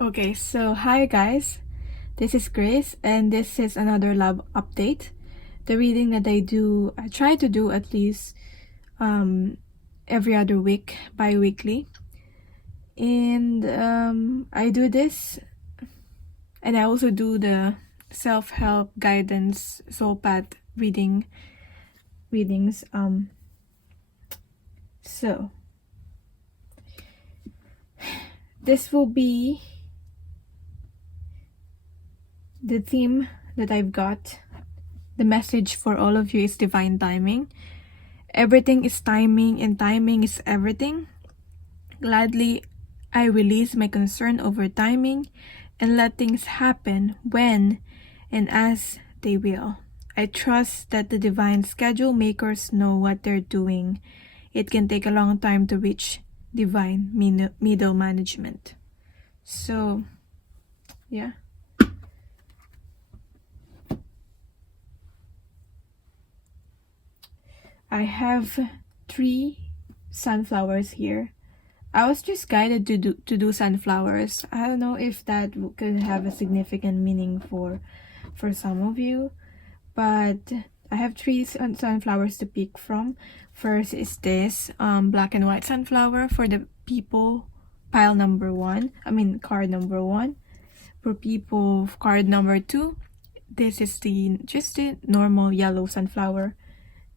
Okay, so hi guys, this is Grace and this is another lab update. The reading that I try to do at least every other week, bi-weekly. And I do this, and I also do the self-help guidance soul path readings. So this will be the theme that I've got. The message for all of you is divine timing. Everything is timing, and timing is everything. Gladly, I release my concern over timing and let things happen when and as they will. I trust that the divine schedule makers know what they're doing. It can take a long time to reach divine middle management. So, yeah. I have 3 sunflowers here. I was just guided to do sunflowers. I don't know if that could have a significant meaning for some of you, but I have 3 sunflowers to pick from. First is this black and white sunflower for the people pile number 1. I mean card number 1. For people card number 2, this is just the normal yellow sunflower,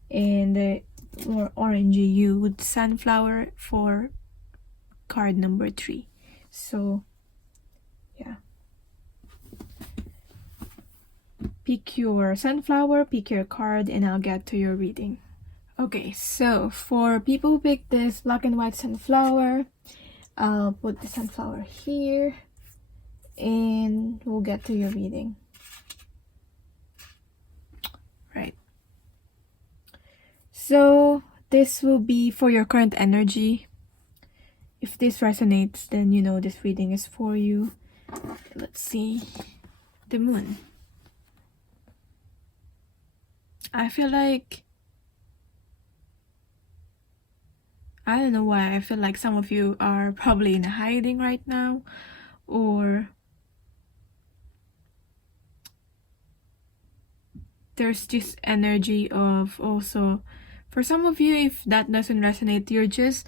and the more orangey hued sunflower for card number 3. So yeah, pick your sunflower, pick your card, and I'll get to your reading. Okay, so for people who pick this black and white sunflower, I'll put the sunflower here and we'll get to your reading. Right. So this will be for your current energy. If this resonates, then you know this reading is for you. Let's see. The moon. I feel like, I don't know why, I feel like some of you are probably in hiding right now, or there's this energy of also, for some of you, if that doesn't resonate, you're just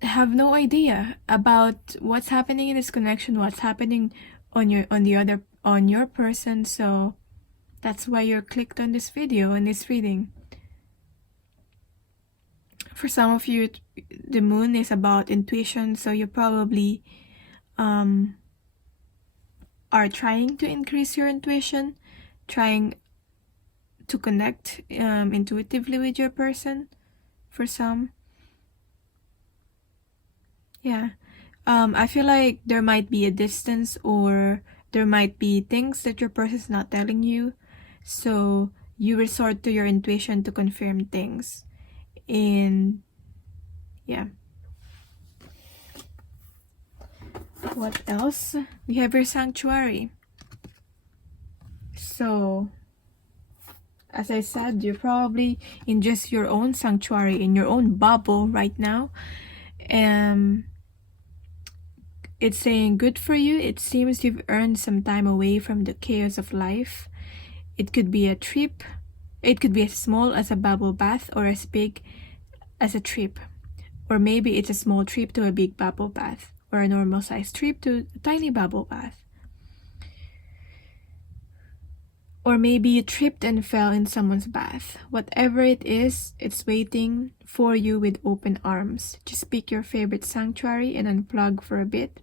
have no idea about what's happening in this connection, what's happening on your person. So that's why you're clicked on this video and this reading. For some of you, the moon is about intuition, so you probably are trying to increase your intuition, trying to connect intuitively with your person. For some, yeah. I feel like there might be a distance, or there might be things that your person's not telling you, so you resort to your intuition to confirm things. And yeah, what else? We have your sanctuary. So as I said, you're probably in just your own sanctuary, in your own bubble right now. It's saying good for you. It seems you've earned some time away from the chaos of life. It could be a trip. It could be as small as a bubble bath, or as big as a trip. Or maybe it's a small trip to a big bubble bath, or a normal sized trip to a tiny bubble bath. Or maybe you tripped and fell in someone's bath. Whatever it is, it's waiting for you with open arms. Just pick your favorite sanctuary and unplug for a bit,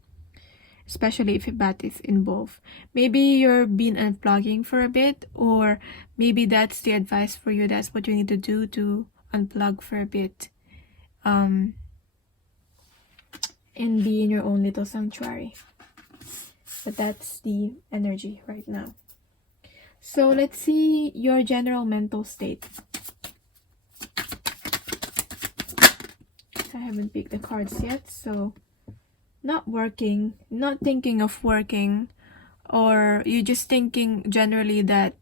especially if a bath is involved. Maybe you're been unplugging for a bit, or maybe that's the advice for you. That's what you need to do, to unplug for a bit, and be in your own little sanctuary. But that's the energy right now. So let's see your general mental state. I haven't picked the cards yet, so not working, not thinking of working, or you're just thinking generally that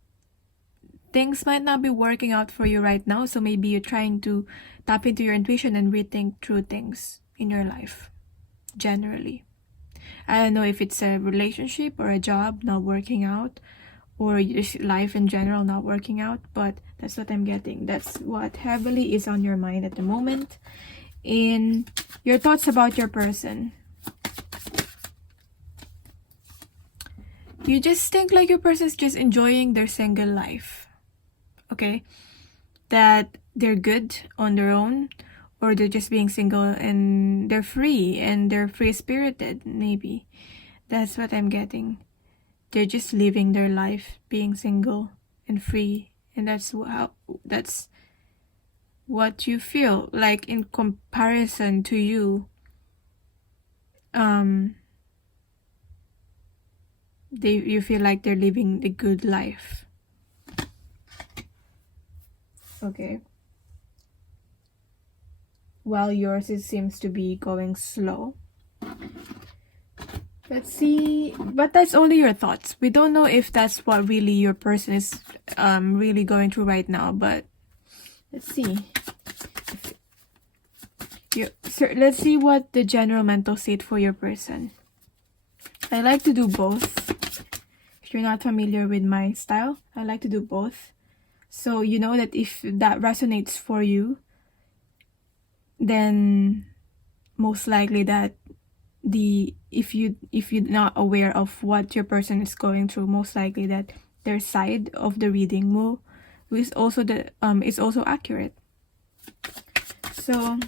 things might not be working out for you right now, so maybe you're trying to tap into your intuition and rethink through things in your life, generally. I don't know if it's a relationship or a job not working out, or just life in general not working out, but that's what I'm getting. That's what heavily is on your mind at the moment. In your thoughts about your person, you just think like your person's just enjoying their single life, okay? That they're good on their own, or they're just being single and they're free and they're free-spirited, maybe. That's what I'm getting. They're just living their life being single and free, and that's what you feel like in comparison to you. You feel like they're living the good life. Okay. While yours seems to be going slow. Let's see, but that's only your thoughts. We don't know if that's what really your person is really going through right now, but let's see. Let's see what the general mental state for your person. I like to do both. If you're not familiar with my style, I like to do both. So you know that if that resonates for you, then most likely that if you're not aware of what your person is going through, most likely that their side of the reading is also accurate. So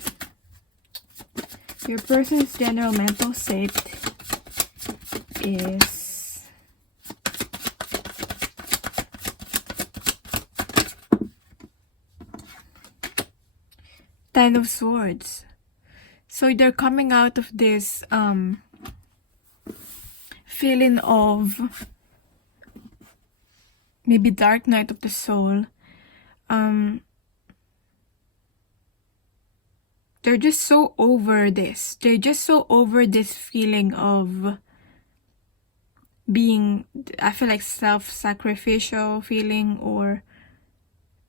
your person's general mental state is Ten of Swords. So they're coming out of this feeling of maybe dark night of the soul. They're just so over this. They're just so over this feeling of being, I feel like, self-sacrificial feeling, or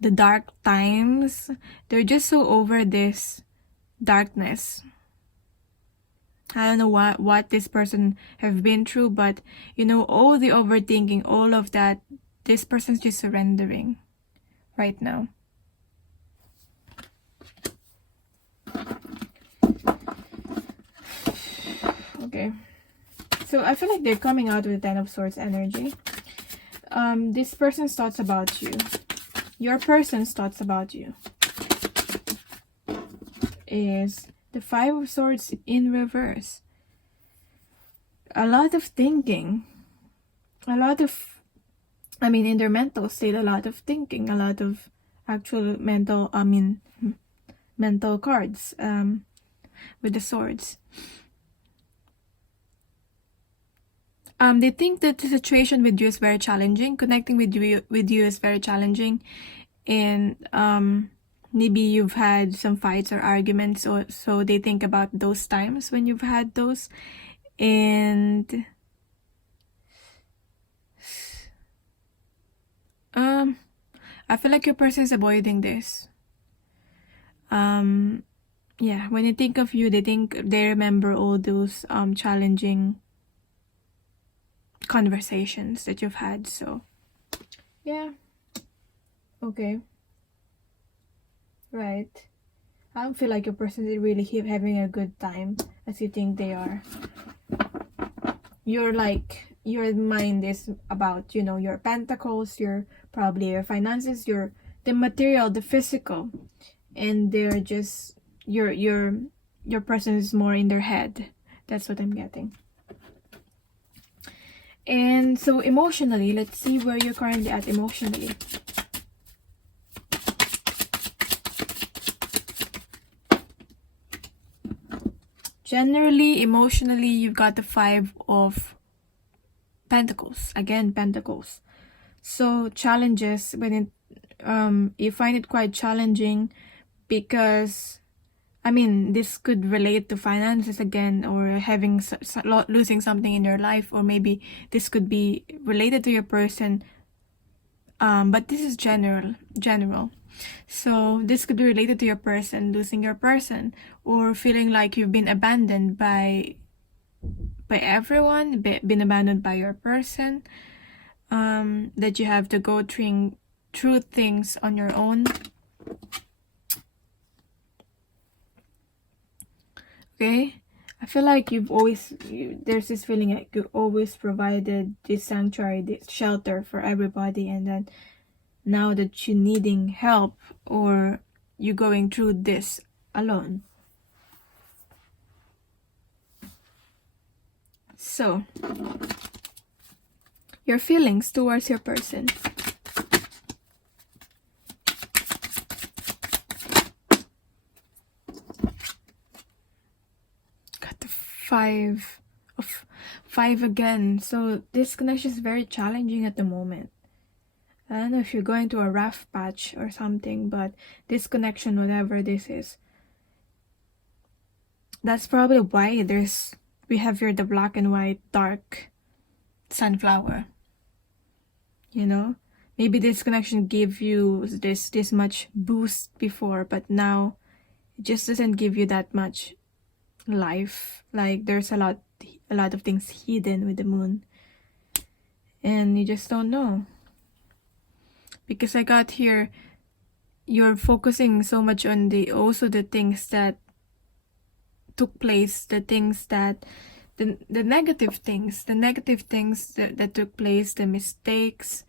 the dark times. They're just so over this darkness. I don't know what this person have been through, but you know, all the overthinking, all of that, this person's just surrendering right now. Okay, so I feel like they're coming out with Ten of Swords energy. This person's thoughts about you, your person's thoughts about you, is the Five of Swords in reverse. A lot of thinking, in their mental state, a lot of thinking, a lot of actual mental cards with the swords. They think that the situation with you is very challenging. Connecting with you is very challenging, and maybe you've had some fights or arguments, so they think about those times when you've had those, and I feel like your person is avoiding this. Yeah, when they think of you, they remember all those challenging conversations that you've had. So yeah, okay, right. I don't feel like your person is really having a good time as you think they are. Your mind is about, your pentacles, probably your finances, the material, the physical, and they're just your person is more in their head. That's what I'm getting. And so emotionally, let's see where you're currently at emotionally. Generally, emotionally, you've got the Five of Pentacles. Again, Pentacles. So challenges, when you find it quite challenging because, this could relate to finances again, or having losing something in your life, or maybe this could be related to your person. But this is general. So this could be related to your person, losing your person, or feeling like you've been abandoned by by everyone, been abandoned by your person, that you have to go through things on your own. Okay, I feel like there's this feeling like you always provided this sanctuary, this shelter for everybody, and then now that you're needing help or you're going through this alone. So, your feelings towards your person. Got the five again. So this connection is very challenging at the moment. I don't know if you're going through a rough patch or something, but this connection, whatever this is, that's probably why we have here the black and white dark sunflower. You know, maybe this connection gave you this much boost before, but now it just doesn't give you that much life. Like there's a lot of things hidden with the moon, and you just don't know. Because I got here, you're focusing so much on the things that took place, the things that the negative things that took place, the mistakes,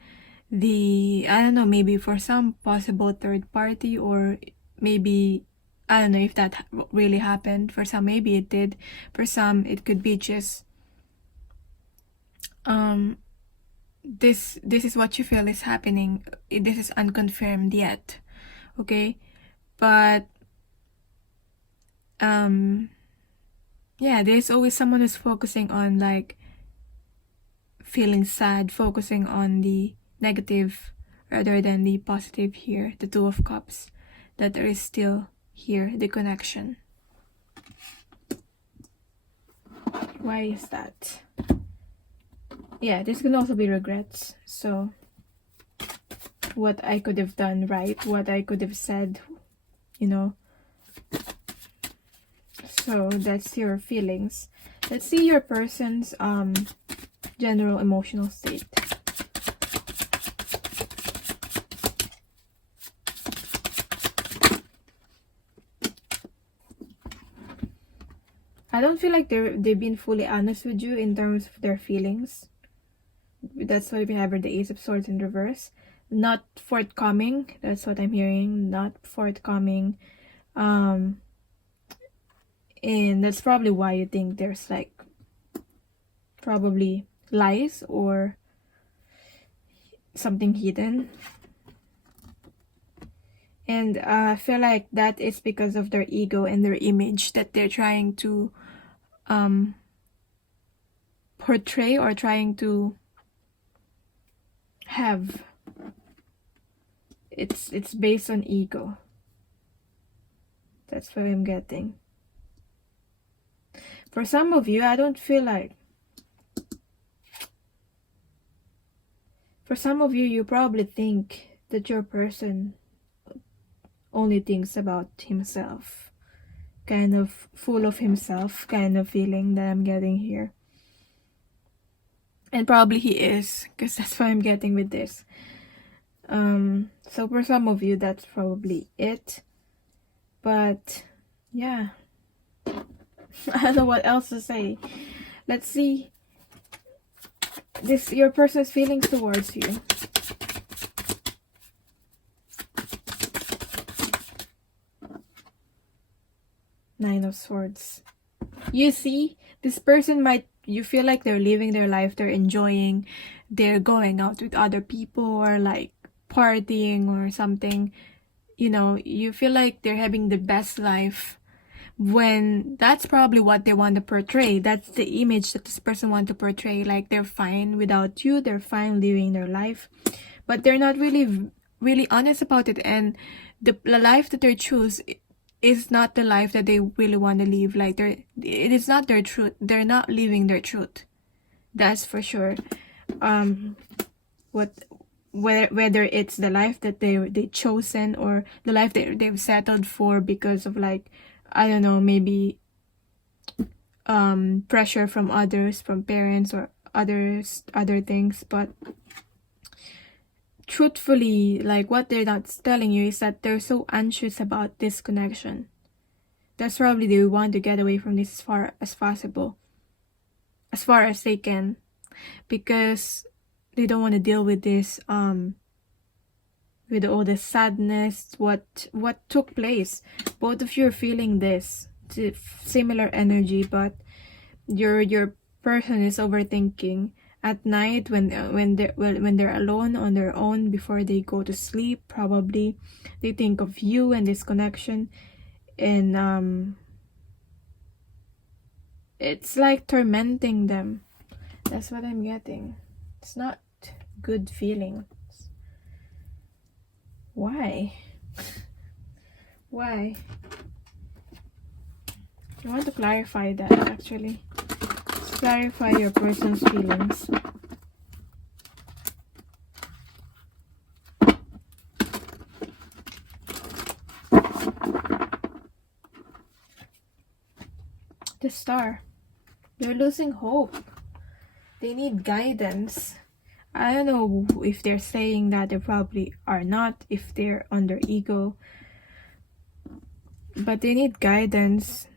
I don't know, maybe for some possible third party, or maybe I don't know if that really happened. For some maybe it did, for some it could be just this is what you feel is happening. This is unconfirmed yet, okay? But yeah, there's always someone who's focusing on like feeling sad, focusing on the negative rather than the positive here, the Two of Cups, that there is still here the connection. Why is that? Yeah, this can also be regrets. So what I could have done right, what I could have said, you know. So that's your feelings. Let's see your person's general emotional state. I don't feel like they've been fully honest with you in terms of their feelings. That's why we have the Ace of Swords in reverse. Not forthcoming. That's what I'm hearing. Not forthcoming. And that's probably why you think there's like probably lies or something hidden. And I feel like that is because of their ego and their image that they're trying to portray or trying to have. It's based on ego. That's what I'm getting. For some of you, I don't feel like. For some of you, you probably think that your person only thinks about himself. Kind of full of himself, kind of feeling that I'm getting here. And probably he is, because that's what I'm getting with this. So for some of you, that's probably it. But, yeah. I don't know what else to say. Let's see your person's feelings towards you. Nine of Swords. You see, this person you feel like they're living their life, they're enjoying, they're going out with other people or like partying or something. You know, you feel like they're having the best life, when that's probably what they want to portray. That's the image that this person wants to portray. Like they're fine without you, they're fine living their life, but they're not really honest about it. And the life that they choose is not the life that they really want to live. Like it is not their truth. They're not living their truth. That's for sure. Whether it's the life that they chosen or the life they've settled for because of like, I don't know, maybe pressure from others, from parents or other things. But truthfully, like, what they're not telling you is that they're so anxious about this connection. That's probably they want to get away from this as far as possible, as far as they can, because they don't want to deal with this with all the sadness, what took place. Both of you are feeling this similar energy, but your person is overthinking at night when they're alone on their own before they go to sleep. Probably they think of you and this connection, and it's like tormenting them. That's what I'm getting. It's not good feeling. Why? Why? I want to clarify that, actually. Just clarify your person's feelings. The Star. They're losing hope. They need guidance. I don't know if they're saying that. They probably are not, if they're under ego. But they need guidance.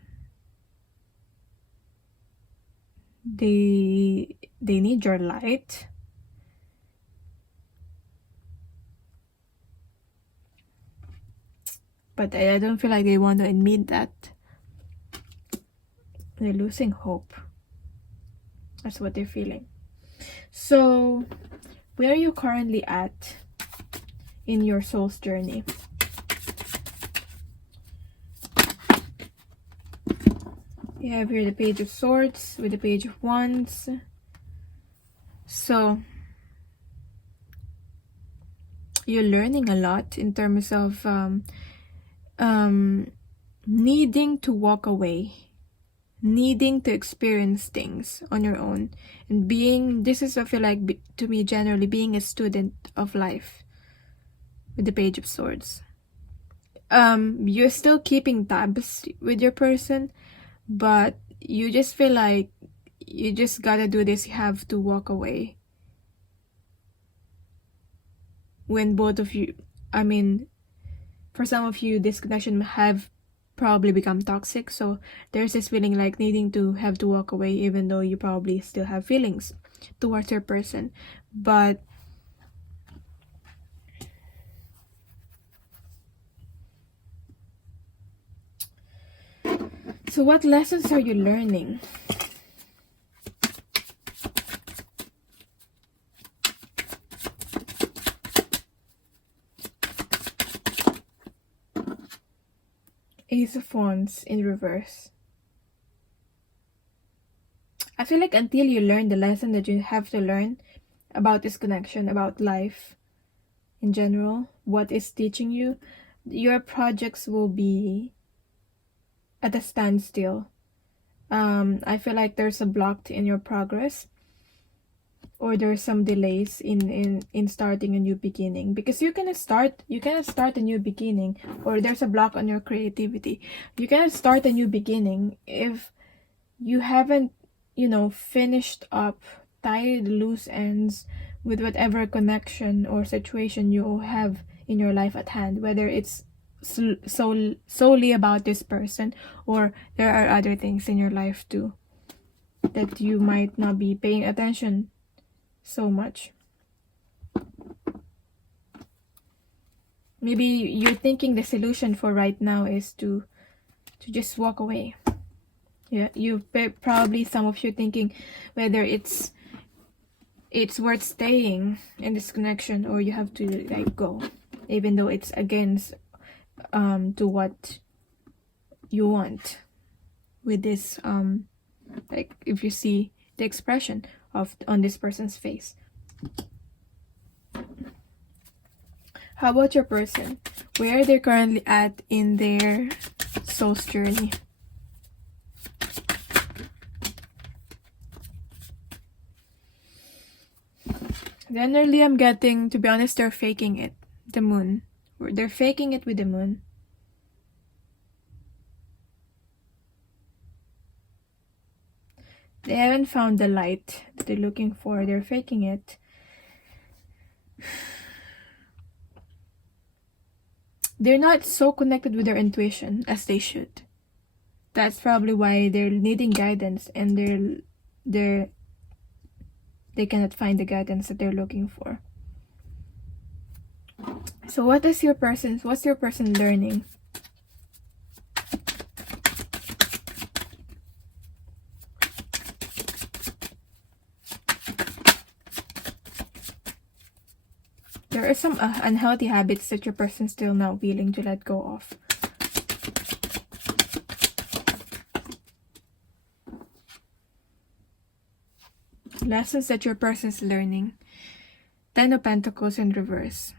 They need your light. But I don't feel like they want to admit that. They're losing hope. That's what they're feeling. So, where are you currently at in your soul's journey? You have here the Page of Swords with the Page of Wands. So, you're learning a lot in terms of needing to walk away, needing to experience things on your own, and being, this is, I feel like, to me, generally being a student of life with the Page of Swords. You're still keeping tabs with your person, but you just feel like you just gotta do this. You have to walk away when both of you, I mean, for some of you, this connection have probably become toxic. So there's this feeling like needing to have to walk away, even though you probably still have feelings towards your person. But so what lessons are you learning? Ace of Wands in reverse. I feel like until you learn the lesson that you have to learn about this connection, about life in general, what is teaching you, your projects will be at a standstill. I feel like there's a block in your progress, or there's some delays in starting a new beginning, because you cannot start a new beginning, or there's a block on your creativity. You cannot start a new beginning if you haven't, finished up, tied loose ends with whatever connection or situation you have in your life at hand, whether it's solely about this person, or there are other things in your life too that you might not be paying attention so much. Maybe you're thinking the solution for right now is to just walk away. Yeah, probably some of you thinking whether it's worth staying in this connection, or you have to like go, even though it's against to what you want with this, like if you see the expression on this person's face. How about your person? Where are they currently at in their soul's journey? Generally, I'm getting, to be honest, they're faking it. The Moon. They're faking it with the Moon. They haven't found the light that they're looking for. They're faking it. They're not so connected with their intuition as they should. That's probably why they're needing guidance, and they cannot find the guidance that they're looking for. So what's your person learning? There are some unhealthy habits that your person's still not willing to let go of. Lessons that your person's learning. 10 of Pentacles in reverse.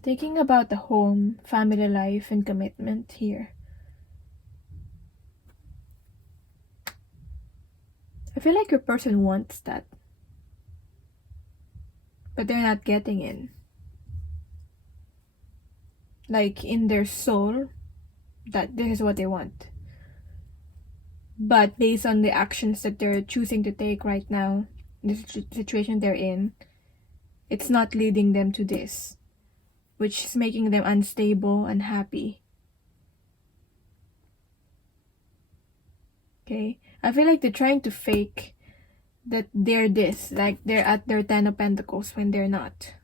Thinking about the home, family life, and commitment here. I feel like your person wants that, but they're not getting in. Like in their soul, that this is what they want. But based on the actions that they're choosing to take right now, the situation they're in, it's not leading them to this, which is making them unstable, unhappy. Okay? I feel like they're trying to fake that they're this, like they're at their 10 of Pentacles when they're not.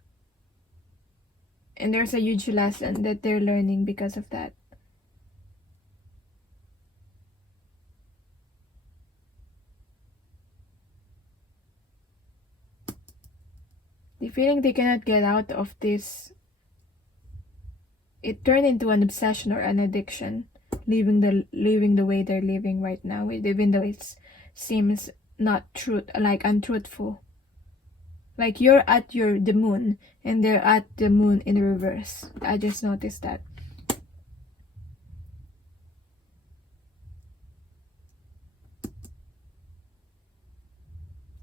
And there's a huge lesson that they're learning because of that. They're feeling they cannot get out of this. It turned into an obsession or an addiction, living the way they're living right now, even though it seems not untruthful. Like you're at the moon and they're at the moon in reverse. I just noticed that.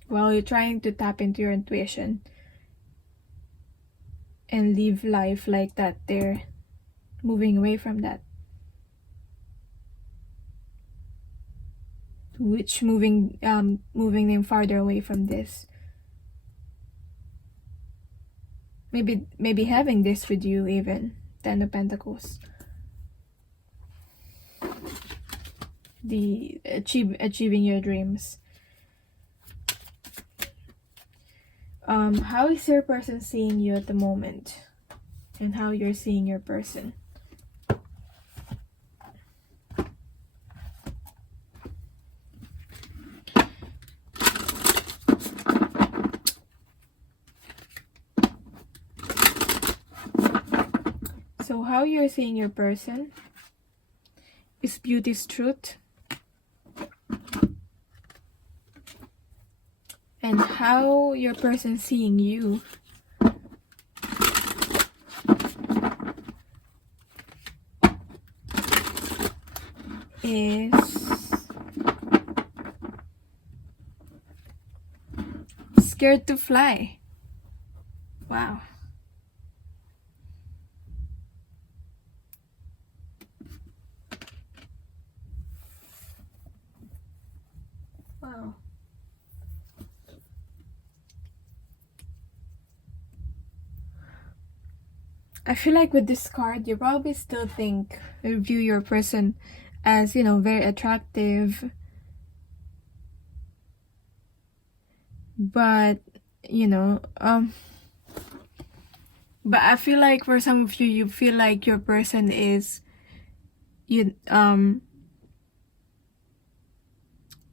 While you're trying to tap into your intuition and live life like that, they're moving away from that. Which moving them farther away from this. Maybe having this with you even. 10 of Pentacles. The achieving your dreams. How is your person seeing you at the moment? And how you're seeing your person? So how you're seeing your person is beauty's truth. And how your person seeing you is scared to fly. Wow. Wow. I feel like with this card, you probably still view your person as, very attractive. But, but I feel like for some of you, you feel like your person is,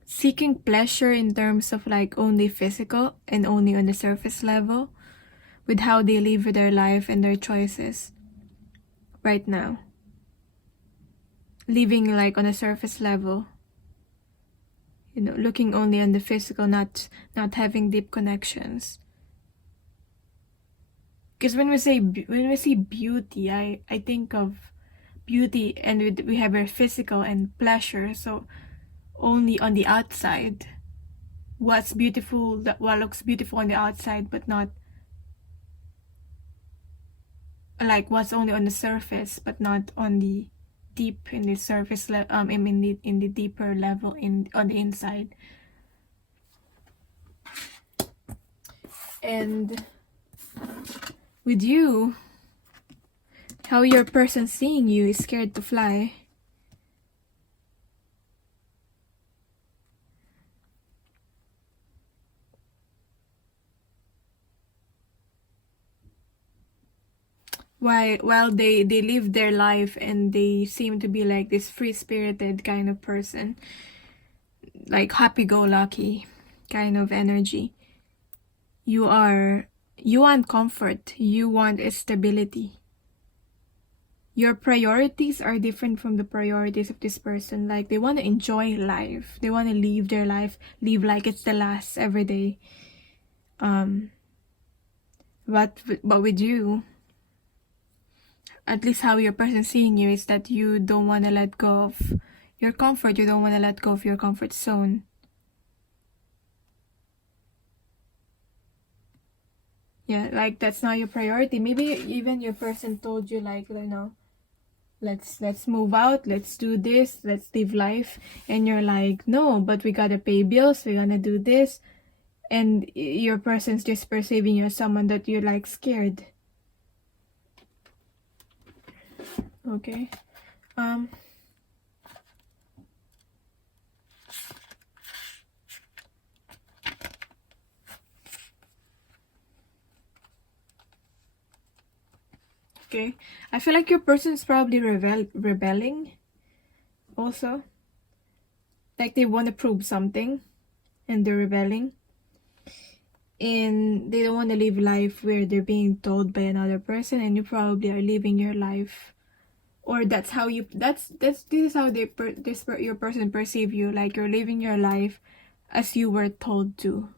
seeking pleasure in terms of like only physical and only on the surface level with how they live their life and their choices right now. Living like on a surface level. Looking only on the physical, not having deep connections. Because when we say beauty, I think of beauty, and we have our physical and pleasure, so only on the outside. what's beautiful, what looks beautiful on the outside, but not like what's only on the surface, but not on the deep in the surface in the deeper level on the inside. And with you, how your person seeing you is scared to fly. While they live their life and they seem to be like this free-spirited kind of person, like happy-go-lucky kind of energy, you want comfort, you want stability. Your priorities are different from the priorities of this person. Like, they want to enjoy life, they want to live their life, live like it's the last every day. But with you, at least how your person seeing you is that you don't want to let go of your comfort, you don't want to let go of your comfort zone. Yeah, like that's not your priority. Maybe even your person told you, like, you know, let's move out, let's do this, let's live life, and you're like, no, but we gotta pay bills, we're gonna do this, and your person's just perceiving you as someone that you're like scared. Okay. Okay. I feel like your person's probably rebelling also. Like they want to prove something and they're rebelling. And they don't want to live life where they're being told by another person, and you probably are living your life, or that's how you this is how your person perceive you, like you're living your life as you were told to.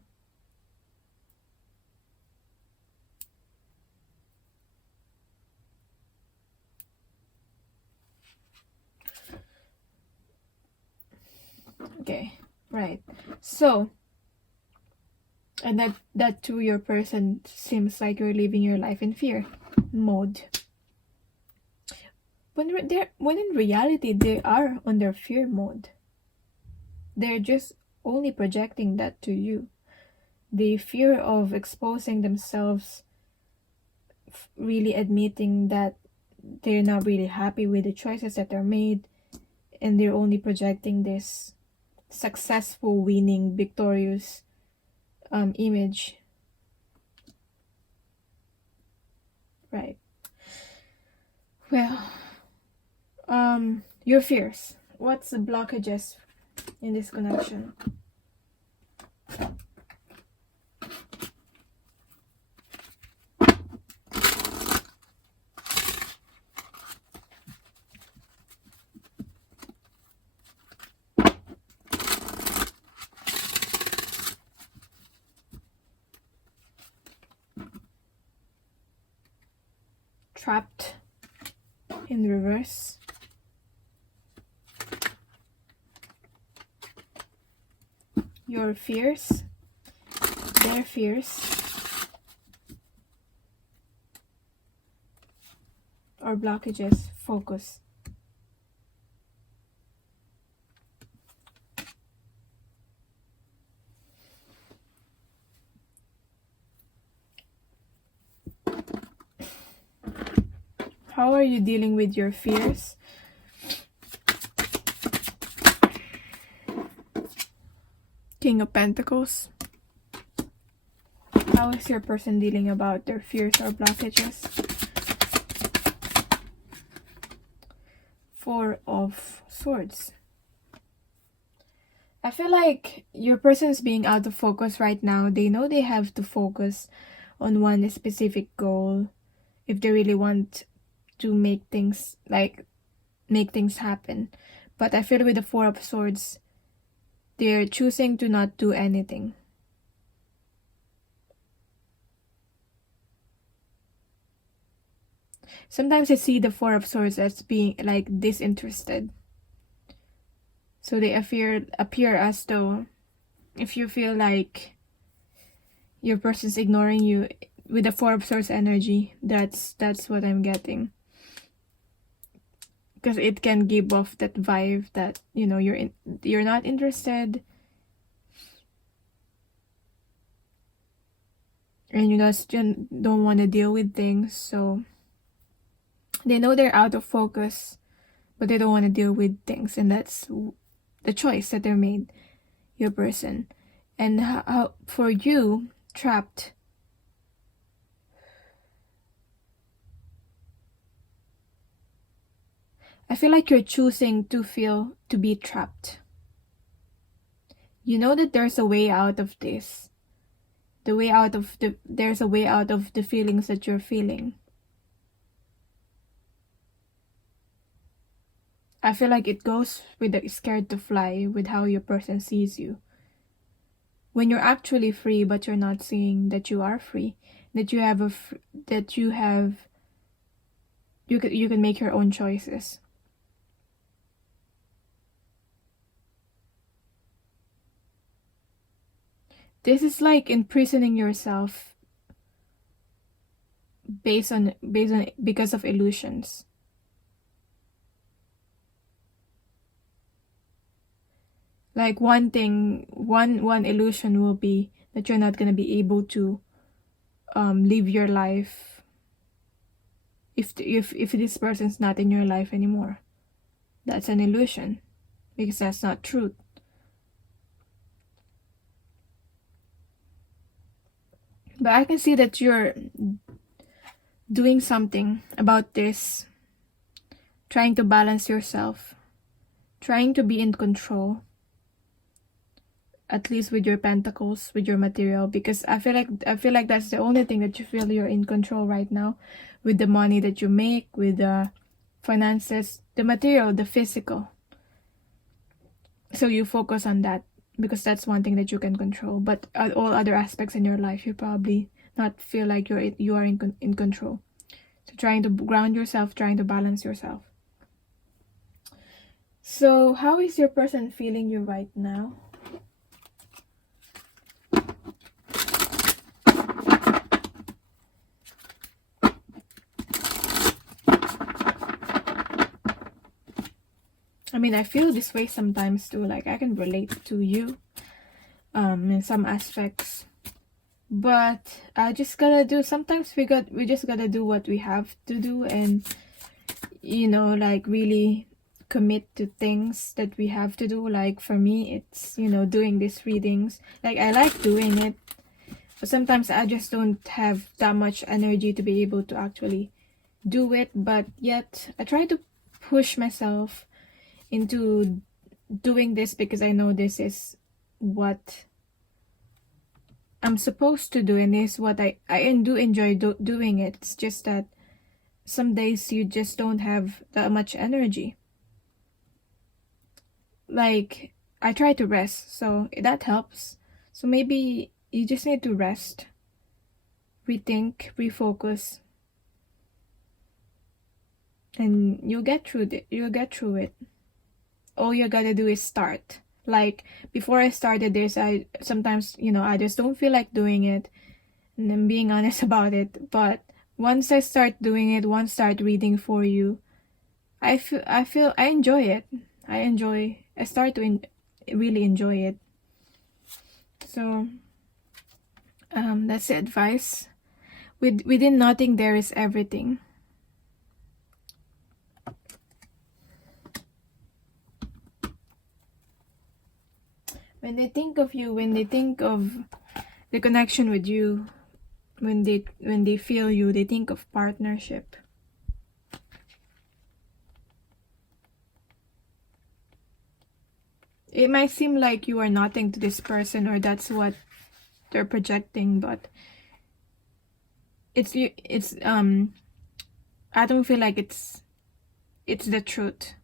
Okay, right. So, and that to your person seems like you're living your life in fear mode, when in reality they are on their fear mode. They're just only projecting that to you. The fear of exposing themselves, really admitting that they're not really happy with the choices that are made, and they're only projecting this successful, winning, victorious image. Right. Well, your fears. What's the blockages in this connection? Trapped in reverse. Your fears, their fears, or blockages. Focus. How are you dealing with your fears? King of Pentacles. How is your person dealing about their fears or blockages? Four of Swords. I feel like your person's being out of focus right now. They know they have to focus on one specific goal if they really want to make things happen. But I feel with the Four of Swords, they're choosing to not do anything. Sometimes I see the Four of Swords as being like disinterested. So they appear as though if you feel like your person's ignoring you with the Four of Swords energy, that's what I'm getting. Because it can give off that vibe that, you know, you're not interested, and you just don't want to deal with things. So they know they're out of focus, but they don't want to deal with things, and that's the choice that they made, your person. And how for you, trapped, I feel like you're choosing to be trapped. You know that there's a way out of this. There's a way out of the feelings that you're feeling. I feel like it goes with the scared to fly, with how your person sees you. When you're actually free, but you're not seeing that you are free, that you can make your own choices. This is like imprisoning yourself because of illusions. Like one illusion will be that you're not gonna be able to live your life if this person's not in your life anymore. That's an illusion, because that's not truth. But I can see that you're doing something about this, trying to balance yourself, trying to be in control, at least with your pentacles, with your material, because I feel like that's the only thing that you feel you're in control right now, with the money that you make, with the finances, the material, the physical. So you focus on that, because that's one thing that you can control. But all other aspects in your life, you probably not feel like you are in control. So trying to ground yourself, trying to balance yourself. So how is your person feeling you right now? I mean, I feel this way sometimes too. Like, I can relate to you in some aspects, but I just gotta do, sometimes we just gotta do what we have to do, and, you know, like, really commit to things that we have to do. Like, for me, it's, you know, doing these readings. Like, I like doing it, but sometimes I just don't have that much energy to be able to actually do it. But yet I try to push myself into doing this, because I know this is what I'm supposed to do, and is what I do enjoy doing it. It's just that some days you just don't have that much energy. Like, I try to rest, so that helps. So maybe you just need to rest, rethink, refocus, and you'll get through it. All you gotta do is start. Like, before I started this, I sometimes, you know, I just don't feel like doing it, and I'm being honest about it. But once I start doing it, once I start reading for you, I feel I enjoy it. I start to really enjoy it. So that's the advice. Within nothing there is everything. When they think of you, when they think of the connection with you, when they feel you, they think of partnership. It might seem like you are nothing to this person, or that's what they're projecting, but it's I don't feel like it's the truth.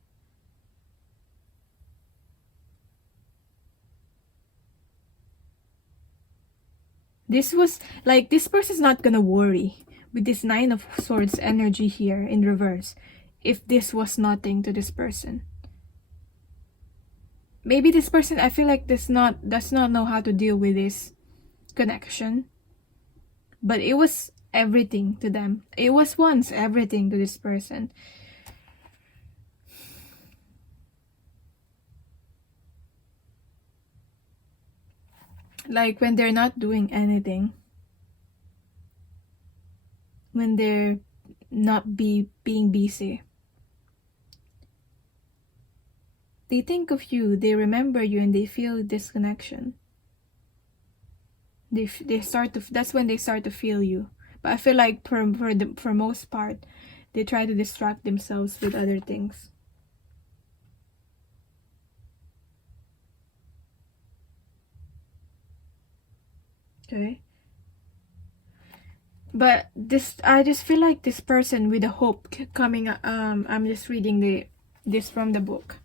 This was like, this person's not gonna worry with this Nine of Swords energy here in reverse if this was nothing to this person, maybe this person, I feel like does not know how to deal with this connection. But it was everything to them. It was once everything to this person. Like when they're not doing anything, when they're not being busy, they think of you, they remember you, and they feel this connection. They start to, that's when they start to feel you. But I feel like for most part, they try to distract themselves with other things. Okay. But I just feel like this person with a hope coming. I'm just reading this from the book.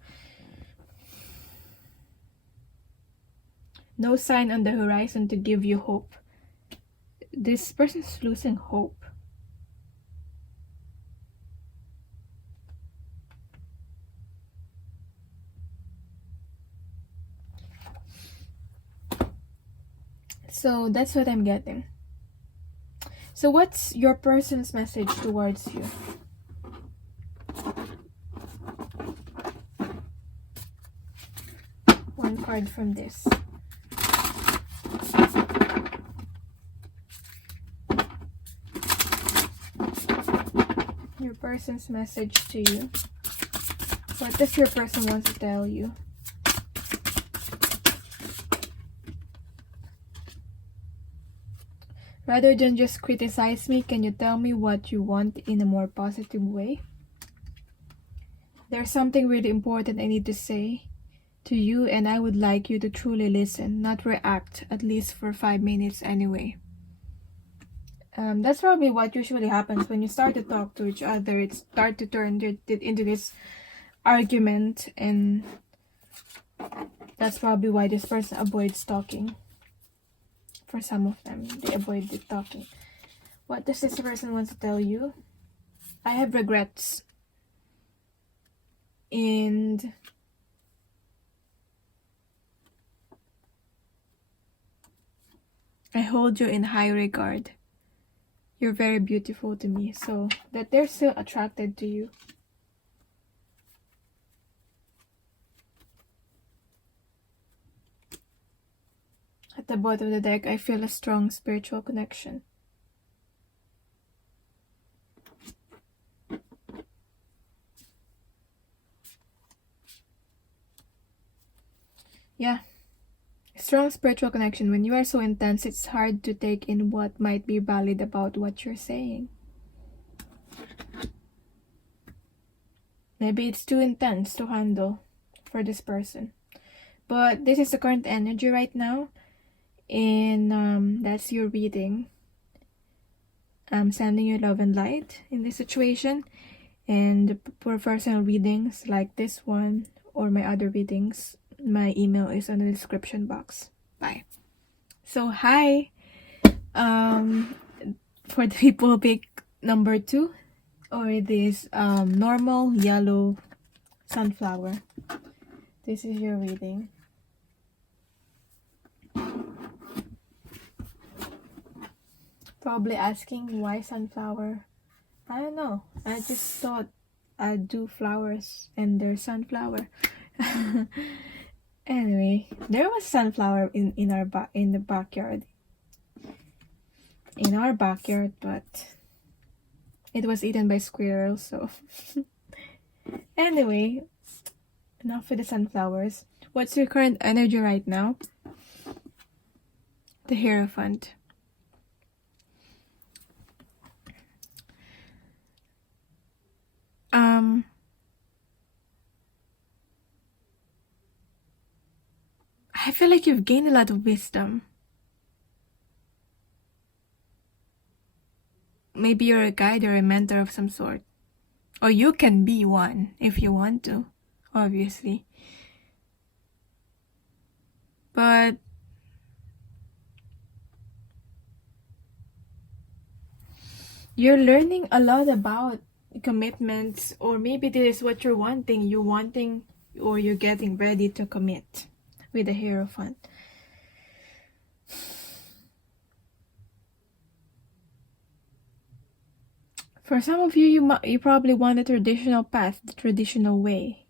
No sign on the horizon to give you hope. This person's losing hope. So that's what I'm getting. So what's your person's message towards you? One card from this. Your person's message to you. What does your person want to tell you? Rather than just criticize me, can you tell me what you want in a more positive way? There's something really important I need to say to you, and I would like you to truly listen, not react, at least for 5 minutes anyway. That's probably what usually happens when you start to talk to each other. It starts to turn into this argument, and that's probably why this person avoids talking. For some of them, they avoid the talking. What does this person want to tell you? I have regrets. And I hold you in high regard. You're very beautiful to me. So that they're still attracted to you. At the bottom of the deck, I feel a strong spiritual connection. Yeah. Strong spiritual connection. When you are so intense, it's hard to take in what might be valid about what you're saying. Maybe it's too intense to handle for this person. But this is the current energy right now. And that's your reading. I'm sending you love and light in this situation. And for personal readings like this one or my other readings, my email is in the description box. Bye. So hi. For the people who pick number 2, or this normal yellow sunflower, this is your reading. Probably asking why sunflower. I don't know. I just thought I'd do flowers and there's sunflower. Anyway, there was sunflower in the backyard. In our backyard, but it was eaten by squirrels, so anyway, enough with the sunflowers. What's your current energy right now? The Hierophant. I feel like you've gained a lot of wisdom. Maybe you're a guide or a mentor of some sort. Or you can be one if you want to, obviously. But you're learning a lot about commitments, or maybe this is what you're wanting. You're wanting or you're getting ready to commit with the Hierophant. For some of you, you probably want the traditional path, the traditional way.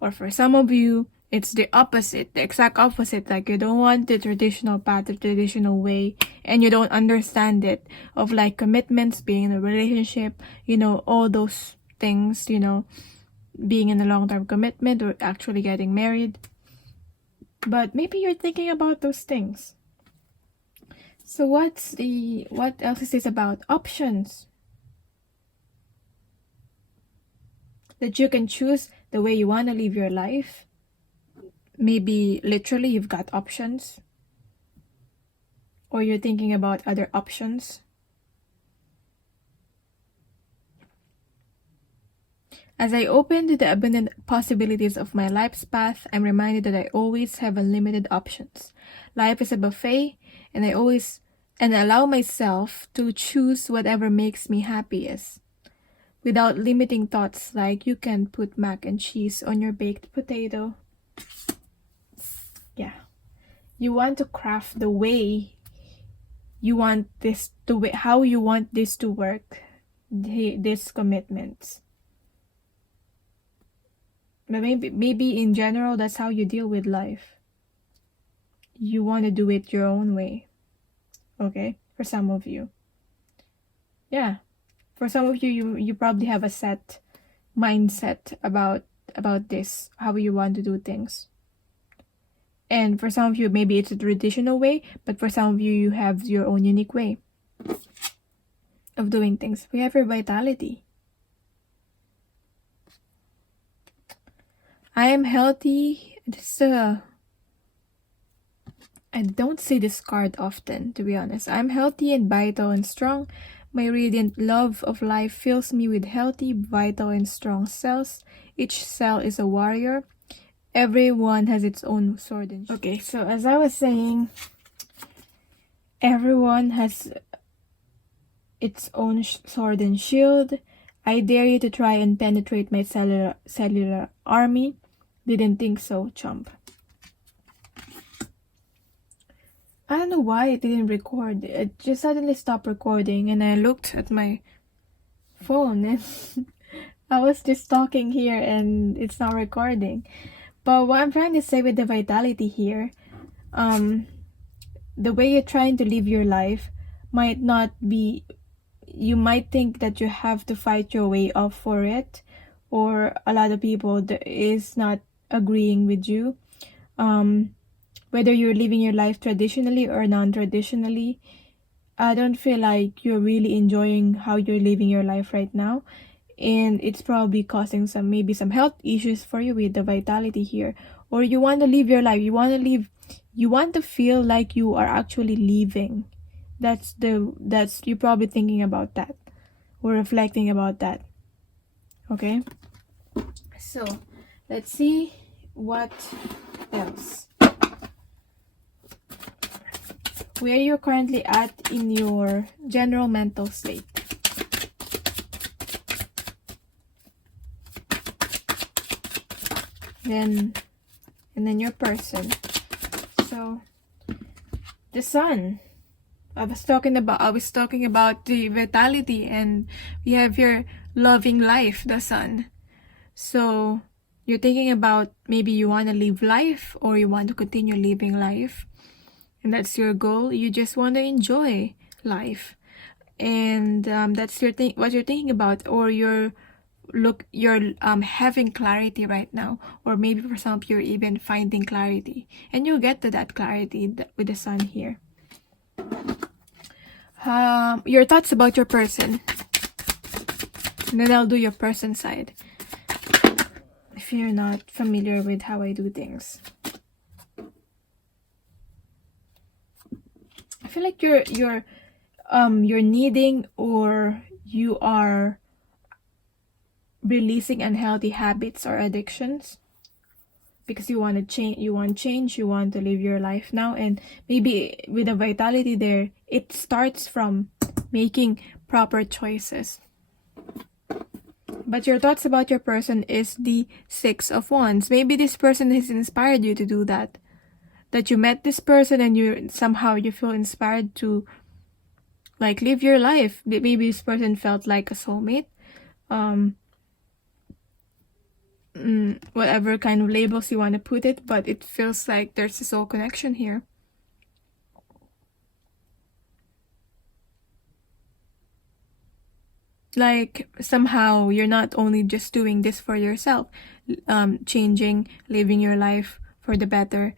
Or for some of you, it's the opposite, the exact opposite. Like, you don't want the traditional path, the traditional way, and you don't understand it, of like commitments, being in a relationship, you know, all those things, you know, being in a long-term commitment or actually getting married. But maybe you're thinking about those things. So what else is this about? Options. That you can choose the way you want to live your life. Maybe literally you've got options. Or you're thinking about other options. As I open to the abundant possibilities of my life's path, I'm reminded that I always have unlimited options. Life is a buffet, and I allow myself to choose whatever makes me happiest, without limiting thoughts like you can put mac and cheese on your baked potato. Yeah. You want to craft the way you want this to, how you want this to work, these commitments. But maybe in general, that's how you deal with life. You want to do it your own way. Okay? For some of you. Yeah. For some of you, you probably have a set mindset about this, how you want to do things. And for some of you, maybe it's a traditional way, but for some of you, you have your own unique way of doing things. We have your vitality. I am healthy. I don't see this card often, to be honest. I'm healthy and vital and strong. My radiant love of life fills me with healthy, vital, and strong cells. Each cell is a warrior. Everyone has its own sword and shield. Okay, so as I was saying, everyone has its own sword and shield. I dare you to try and penetrate my cellular army. Didn't think so, chump. I don't know why it didn't record. It just suddenly stopped recording, and I looked at my phone and I was just talking here and it's not recording. But what I'm trying to say with the vitality here, the way you're trying to live your life might not be, you might think that you have to fight your way up for it, or a lot of people that is not agreeing with you. Whether you're living your life traditionally or non-traditionally, I don't feel like you're really enjoying how you're living your life right now. And it's probably causing maybe some health issues for you with the vitality here. Or you want to live your life. You want to feel like you are actually living. You're probably thinking about that. Or reflecting about that. Okay? So, let's see what else. Where you're currently at in your general mental state. And then your person. So the sun. I was talking about the vitality, and we have your loving life, the sun. So you're thinking about maybe you want to live life, or you want to continue living life. And that's your goal. You just want to enjoy life, and that's what you're thinking about, or you're having clarity right now, or maybe for some of you, you're even finding clarity, and you'll get to that clarity with the sun here. Your thoughts about your person, and then I'll do your person side if you're not familiar with how I do things. I feel like you're needing, or you are releasing unhealthy habits or addictions because you want to change. You want to live your life now, and maybe with the vitality there, it starts from making proper choices. But your thoughts about your person is the Six of Wands. Maybe this person has inspired you to do that. That you met this person and you feel inspired to like live your life. Maybe this person felt like a soulmate. Whatever kind of labels you want to put it, but it feels like there's a soul connection here. Like somehow you're not only just doing this for yourself, changing, living your life for the better.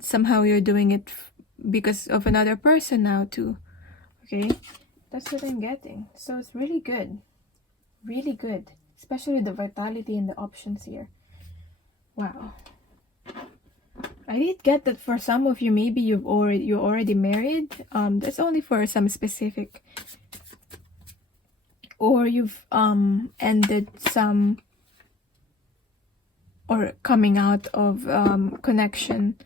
Somehow you're doing it because of another person now too. Okay, that's what I'm getting. So it's really good, especially the vitality and the options here. Wow, I did get that for some of you. Maybe you're already married. That's only for some specific, or you've ended some or coming out of connection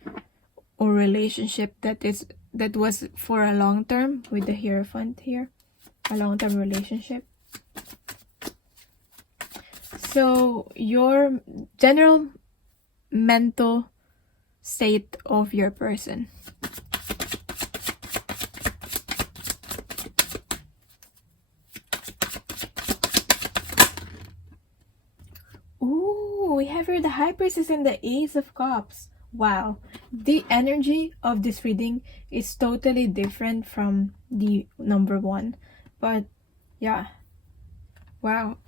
or relationship that was for a long term, with the Hierophant here, a long-term relationship. So your general mental state of your person. Ooh, we have here the High Priestess and the Ace of Cups. Wow, the energy of this reading is totally different from the number one, but yeah, wow.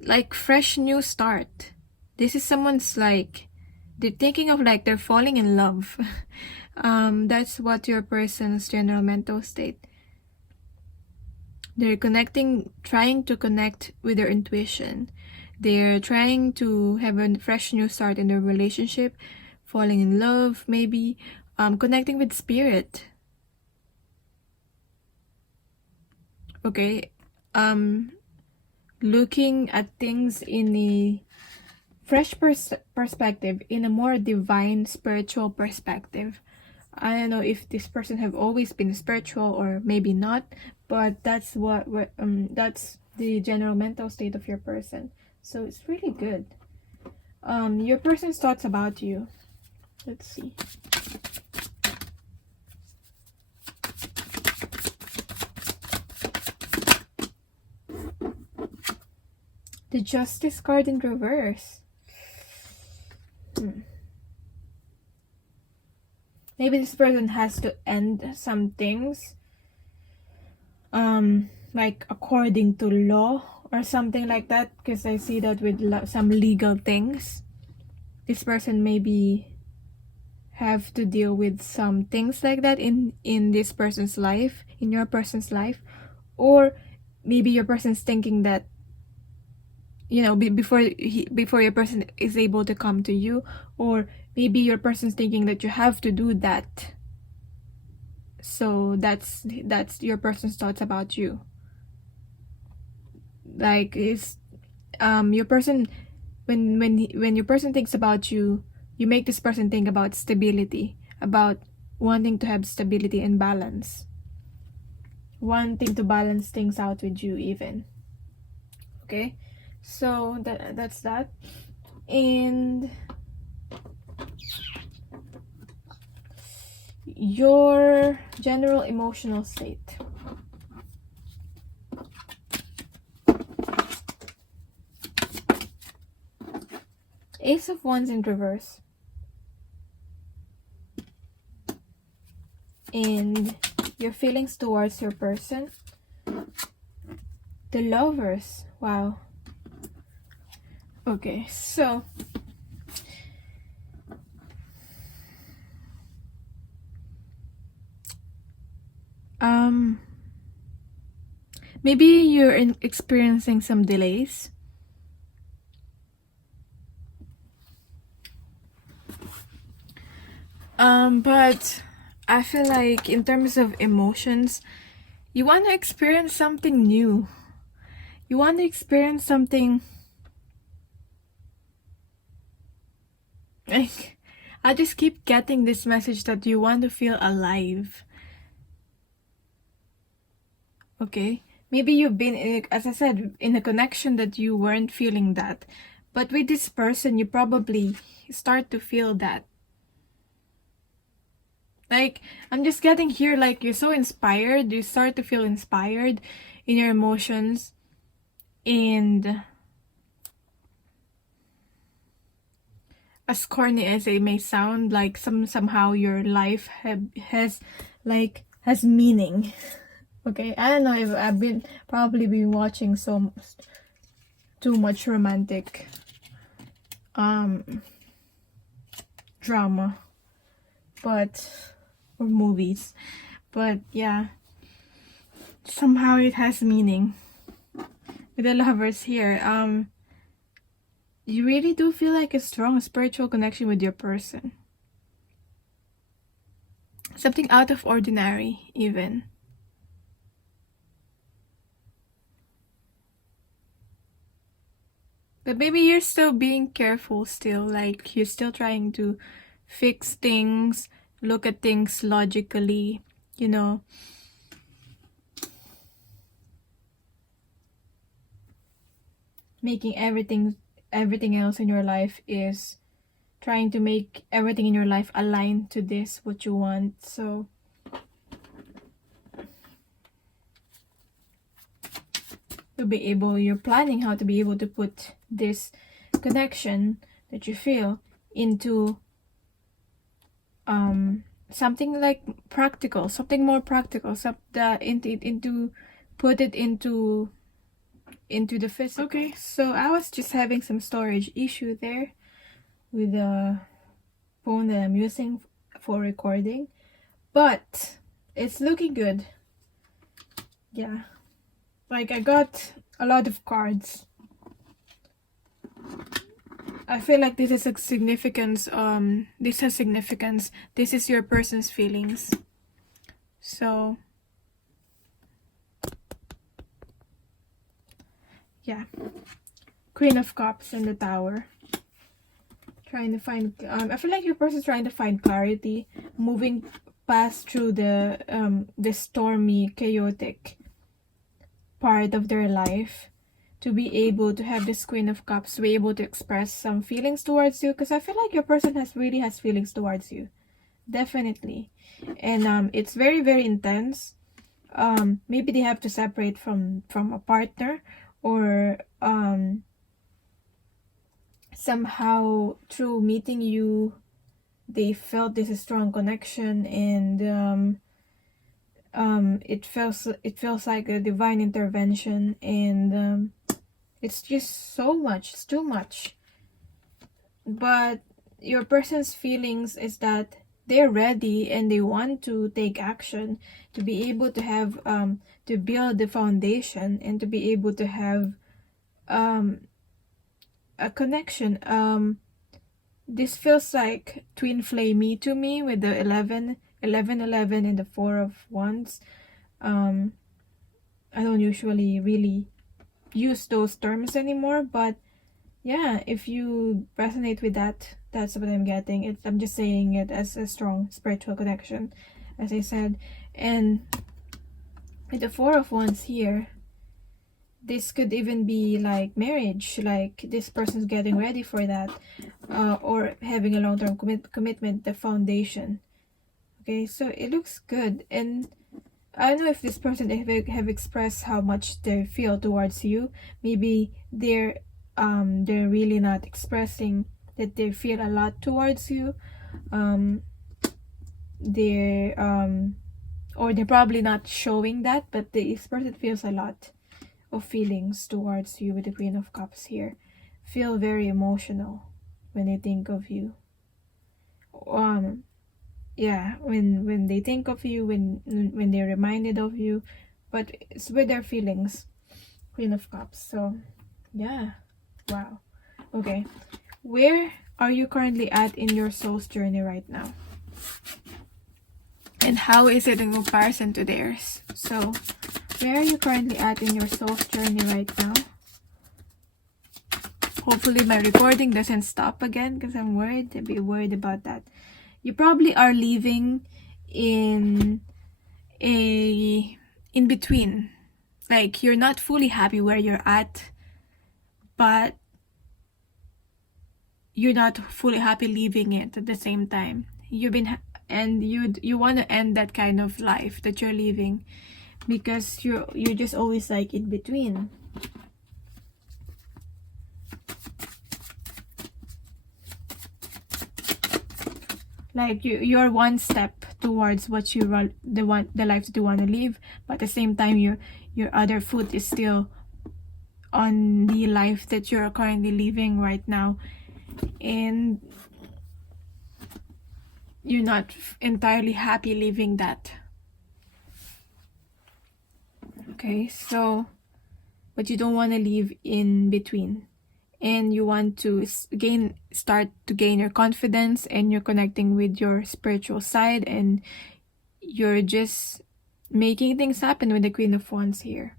Like fresh new start. This is someone's like they're thinking of like they're falling in love. That's what your person's general mental state. They're trying to connect with their intuition. They're trying to have a fresh new start in their relationship, falling in love, maybe, connecting with spirit. Okay, looking at things in a fresh perspective, in a more divine, spiritual perspective. I don't know if this person have always been spiritual or maybe not, but that's that's the general mental state of your person. So it's really good. Your person's thoughts about you. Let's see. The Justice card in reverse. Maybe this person has to end some things, like according to law or something like that, because I see that with some legal things. This person maybe have to deal with some things like that in this person's life, in your person's life, or maybe your person's thinking that, you know, before your person is able to come to you, or maybe your person's thinking that you have to do that. So that's your person's thoughts about you. Like, is your person, when your person thinks about you, you make this person think about stability, about wanting to have stability and balance, wanting to balance things out with you even. Okay, so that's that. And your general emotional state. Ace of Wands in reverse. And your feelings towards your person. The Lovers. Wow. Okay, so maybe you're experiencing some delays. But I feel like in terms of emotions, you want to experience something new. You want to experience something like, I just keep getting this message that you want to feel alive. Okay, Maybe you've been, as I said, in a connection that you weren't feeling that. But with this person, you probably start to feel that. Like, I'm just getting here, like, you're so inspired. You start to feel inspired in your emotions. And as corny as it may sound, like, somehow your life has meaning. Okay, I don't know if I've probably been watching too much romantic drama, or movies, but yeah, somehow it has meaning with the lovers here. You really do feel like a strong spiritual connection with your person, something out of ordinary even. But maybe you're still being careful still, like you're still trying to fix things, look at things logically, you know. Making everything else in your life is trying to make everything in your life align to this, what you want. So you're planning how to be able to put this connection that you feel into something like practical, something more practical, put it into the physical. Okay, so I was just having some storage issue there with the phone that I'm using for recording, but it's looking good. Yeah, like I got a lot of cards. I feel like this is a significance. This has significance. This is your person's feelings. So yeah, Queen of Cups and the Tower. Trying to find. I feel like your person's trying to find clarity, moving past through the stormy, chaotic part of their life, to be able to have this Queen of Cups, to be able to express some feelings towards you, because I feel like your person really has feelings towards you, definitely, and it's very, very intense. Maybe they have to separate from a partner, or somehow through meeting you, they felt this strong connection, and it feels like a divine intervention, and it's just so much. It's too much. But your person's feelings is that they're ready and they want to take action to be able to have to build the foundation and to be able to have a connection. This feels like twin flamey to me, with the 11 and the 4 of Wands. I don't usually really use those terms anymore, but yeah, if you resonate with that, that's what I'm getting. I'm just saying it as a strong spiritual connection, as I said. And with the 4 of Wands here, this could even be like marriage, like this person's getting ready for that, or having a long-term commitment, the foundation. Okay, so it looks good, and I don't know if this person have expressed how much they feel towards you. Maybe they're really not expressing that they feel a lot towards you. Or they're probably not showing that, but this person feels a lot of feelings towards you with the Queen of Cups here. Feel very emotional when they think of you. Yeah, when they think of you, when they're reminded of you, but it's with their feelings. Queen of Cups. So yeah, wow. Okay, where are you currently at in your soul's journey right now, and how is it in comparison to theirs? So where are you currently at in your soul's journey right now? Hopefully my recording doesn't stop again, because I'm worried. I'd be worried about that. You probably are living in between. like you're not fully happy where you're at, but you're not fully happy leaving it at the same time. And you want to end that kind of life that you're living, because you're just always like in between. Like you're one step towards what you want, the life that you want to live, but at the same time your other foot is still on the life that you're currently living right now, and you're not entirely happy living that. Okay, so but you don't want to live in between, and you want to start to gain your confidence, and you're connecting with your spiritual side, and you're just making things happen with the Queen of Wands here.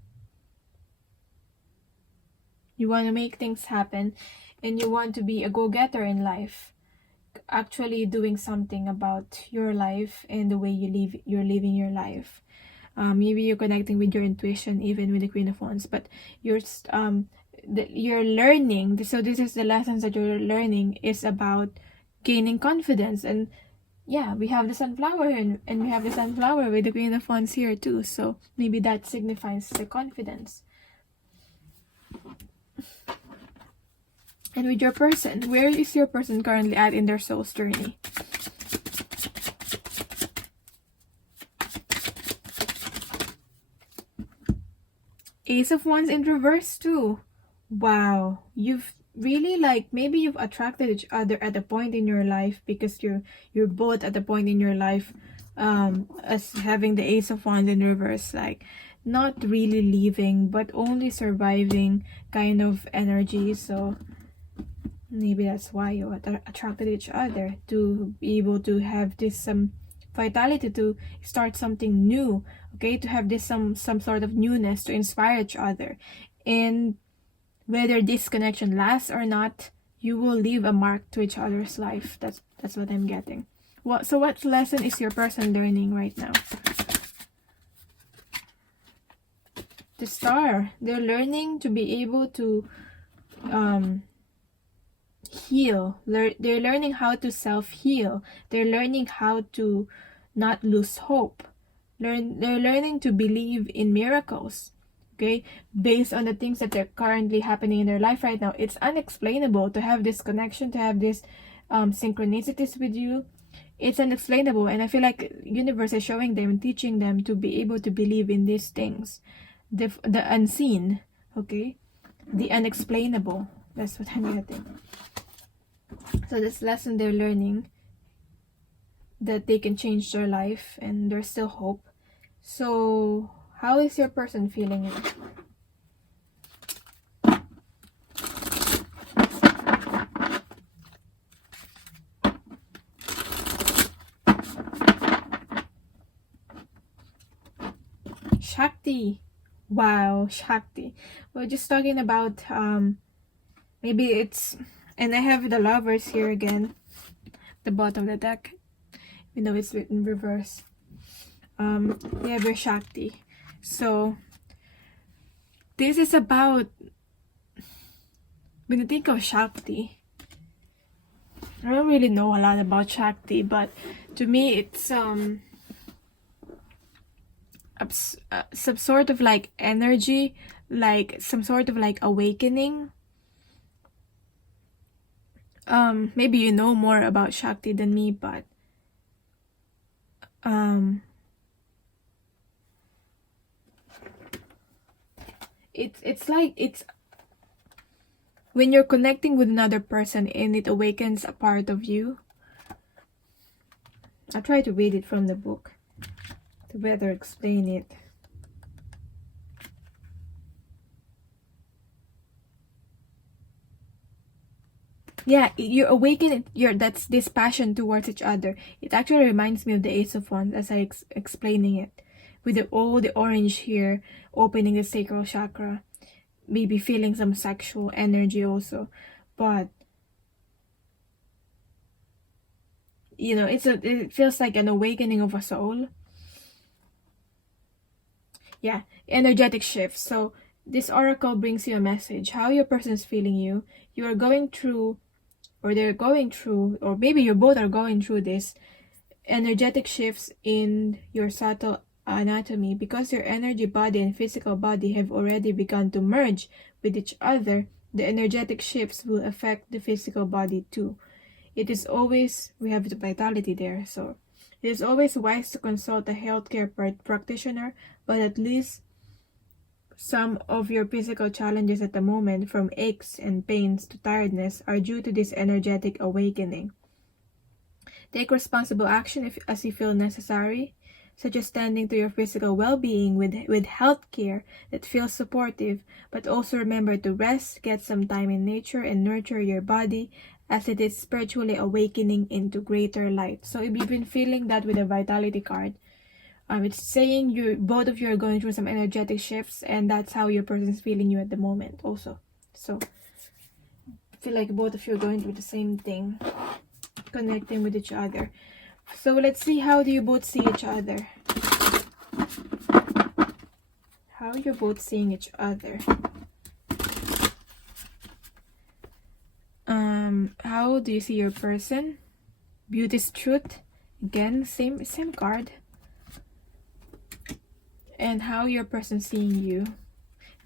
You want to make things happen, and you want to be a go-getter in life, actually doing something about your life and the way you're living your life. Maybe you're connecting with your intuition even with the Queen of Wands, but you're learning. So this is the lessons that you're learning, is about gaining confidence. And yeah, we have the sunflower, and we have the sunflower with the Queen of Wands here too, so maybe that signifies the confidence. And with your person, where is your person currently at in their soul's journey? Ace of Wands in reverse too. Wow, you've really, like, maybe you've attracted each other at a point in your life, because you're both at a point in your life as having the Ace of Wands in reverse, like not really leaving but only surviving kind of energy. So maybe that's why you attracted each other, to be able to have this vitality to start something new, okay, to have this some sort of newness to inspire each other. And whether this connection lasts or not, you will leave a mark to each other's life. That's what I'm getting. So what lesson is your person learning right now? The Star. They're learning to be able to heal. They're learning how to self-heal. They're learning how to not lose hope. They're learning to believe in miracles. Okay, based on the things that are currently happening in their life right now, it's unexplainable to have this connection, to have this synchronicities with you. It's unexplainable, and I feel like universe is showing them and teaching them to be able to believe in these things, the unseen, okay, the unexplainable. That's what I'm getting. So this lesson they're learning, that they can change their life and there's still hope. So how is your person feeling it? Shakti. Wow, Shakti. We're just talking about maybe it's, and I have the Lovers here again, the bottom of the deck, even though it's written reverse. We have your Shakti. So this is about, when you think of Shakti, I don't really know a lot about Shakti, but to me it's some sort of like energy, like some sort of like awakening. Maybe you know more about Shakti than me, but it's like, it's when you're connecting with another person and it awakens a part of you. I'll try to read it from the book to better explain it. Yeah, you awaken that's this passion towards each other. It actually reminds me of the Ace of Wands as I explaining it, with all the orange here, opening the sacral chakra, maybe feeling some sexual energy also. But you know, it feels like an awakening of a soul. yeah, energetic shifts. So this oracle brings you a message how your person is feeling you. You are going through, or they're going through, or maybe you both are going through this energetic shifts in your subtle anatomy, because your energy body and physical body have already begun to merge with each other. The energetic shifts will affect the physical body too. It is always, we have the vitality there, so it is always wise to consult a healthcare practitioner, but at least some of your physical challenges at the moment, from aches and pains to tiredness, are due to this energetic awakening. Take responsible action as you feel necessary, such as tending to your physical well-being with health care that feels supportive, but also remember to rest, get some time in nature, and nurture your body as it is spiritually awakening into greater light. So if you've been feeling that with a vitality card, it's saying both of you are going through some energetic shifts, and that's how your person's feeling you at the moment also. So I feel like both of you are going through the same thing, connecting with each other. So let's see, how do you both see each other? How you're both seeing each other. How do you see your person? Beauty's truth. Again, same card. And how your person seeing you.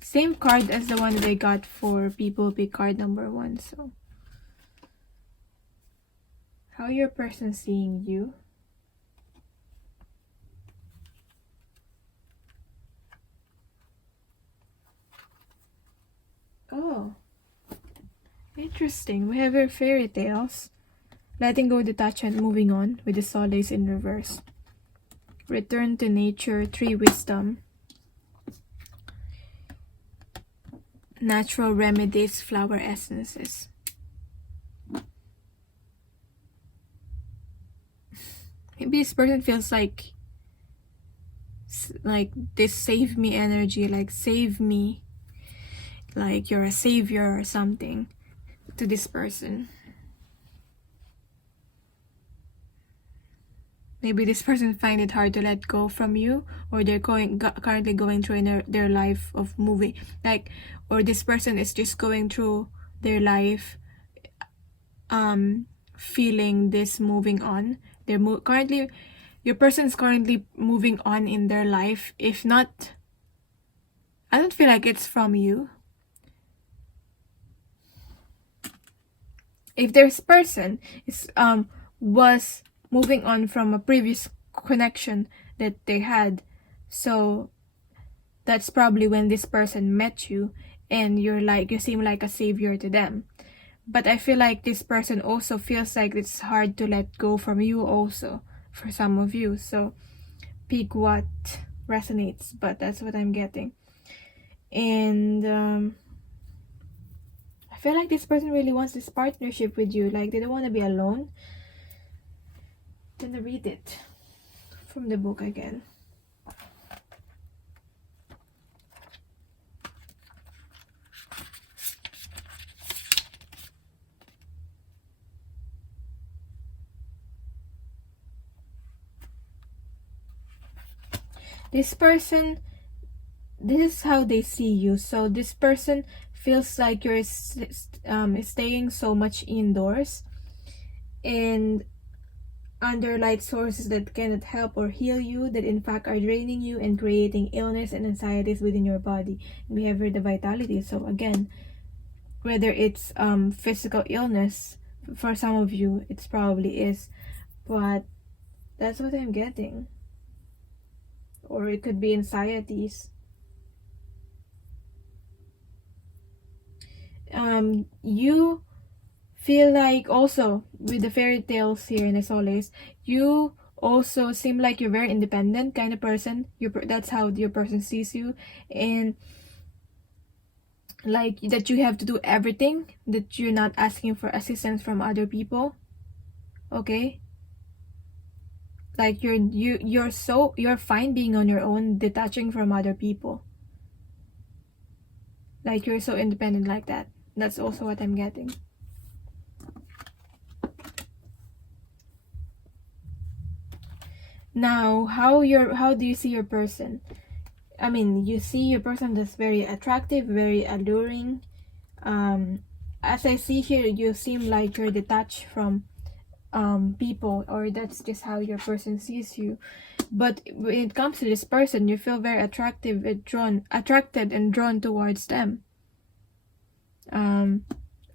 Same card as the one that I got for people pick card number 1. So how your person seeing you. Oh, interesting. We have our fairy tales. Letting go, detachment, moving on with the solace in reverse. Return to nature, 3 wisdom. Natural remedies, flower essences. Maybe this person feels like this save me energy, like save me, like you're a savior or something to this person. Maybe this person find it hard to let go from you, or they're currently going through in their life of moving, like, or this person is just going through their life feeling this moving on. They're currently, your person is currently moving on in their life. If not, I don't feel like it's from you. If this person is was moving on from a previous connection that they had, so that's probably when this person met you, and you seem like a savior to them. But I feel like this person also feels like it's hard to let go from you also, for some of you. So pick what resonates, but that's what I'm getting. And I feel like this person really wants this partnership with you, like they don't want to be alone. Gonna read it from the book again. This person, this is how they see you. So this person feels like you're staying so much indoors and under light sources that cannot help or heal you, that in fact are draining you and creating illness and anxieties within your body. And we have here the vitality. So again, whether it's physical illness, for some of you it's probably is, but that's what I'm getting. Or it could be anxieties. You feel like also with the fairy tales here in the solace, you also seem like you're very independent kind of person. That's how your person sees you, and like that you have to do everything, that you're not asking for assistance from other people. Okay, like you're fine being on your own, detaching from other people. Like you're so independent like that. That's also what I'm getting. Now, how do you see your person? I mean, you see your person that's very attractive, very alluring. As I see here, you seem like you're detached from people, or that's just how your person sees you. But when it comes to this person, you feel very attracted and drawn towards them.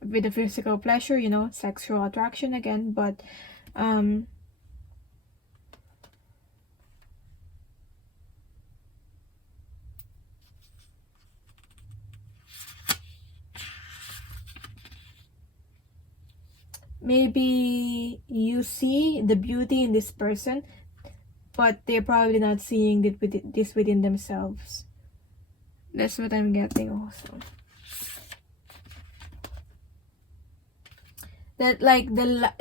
With the physical pleasure, you know, sexual attraction again, but maybe you see the beauty in this person, but they're probably not seeing this within themselves. That's what I'm getting also. That like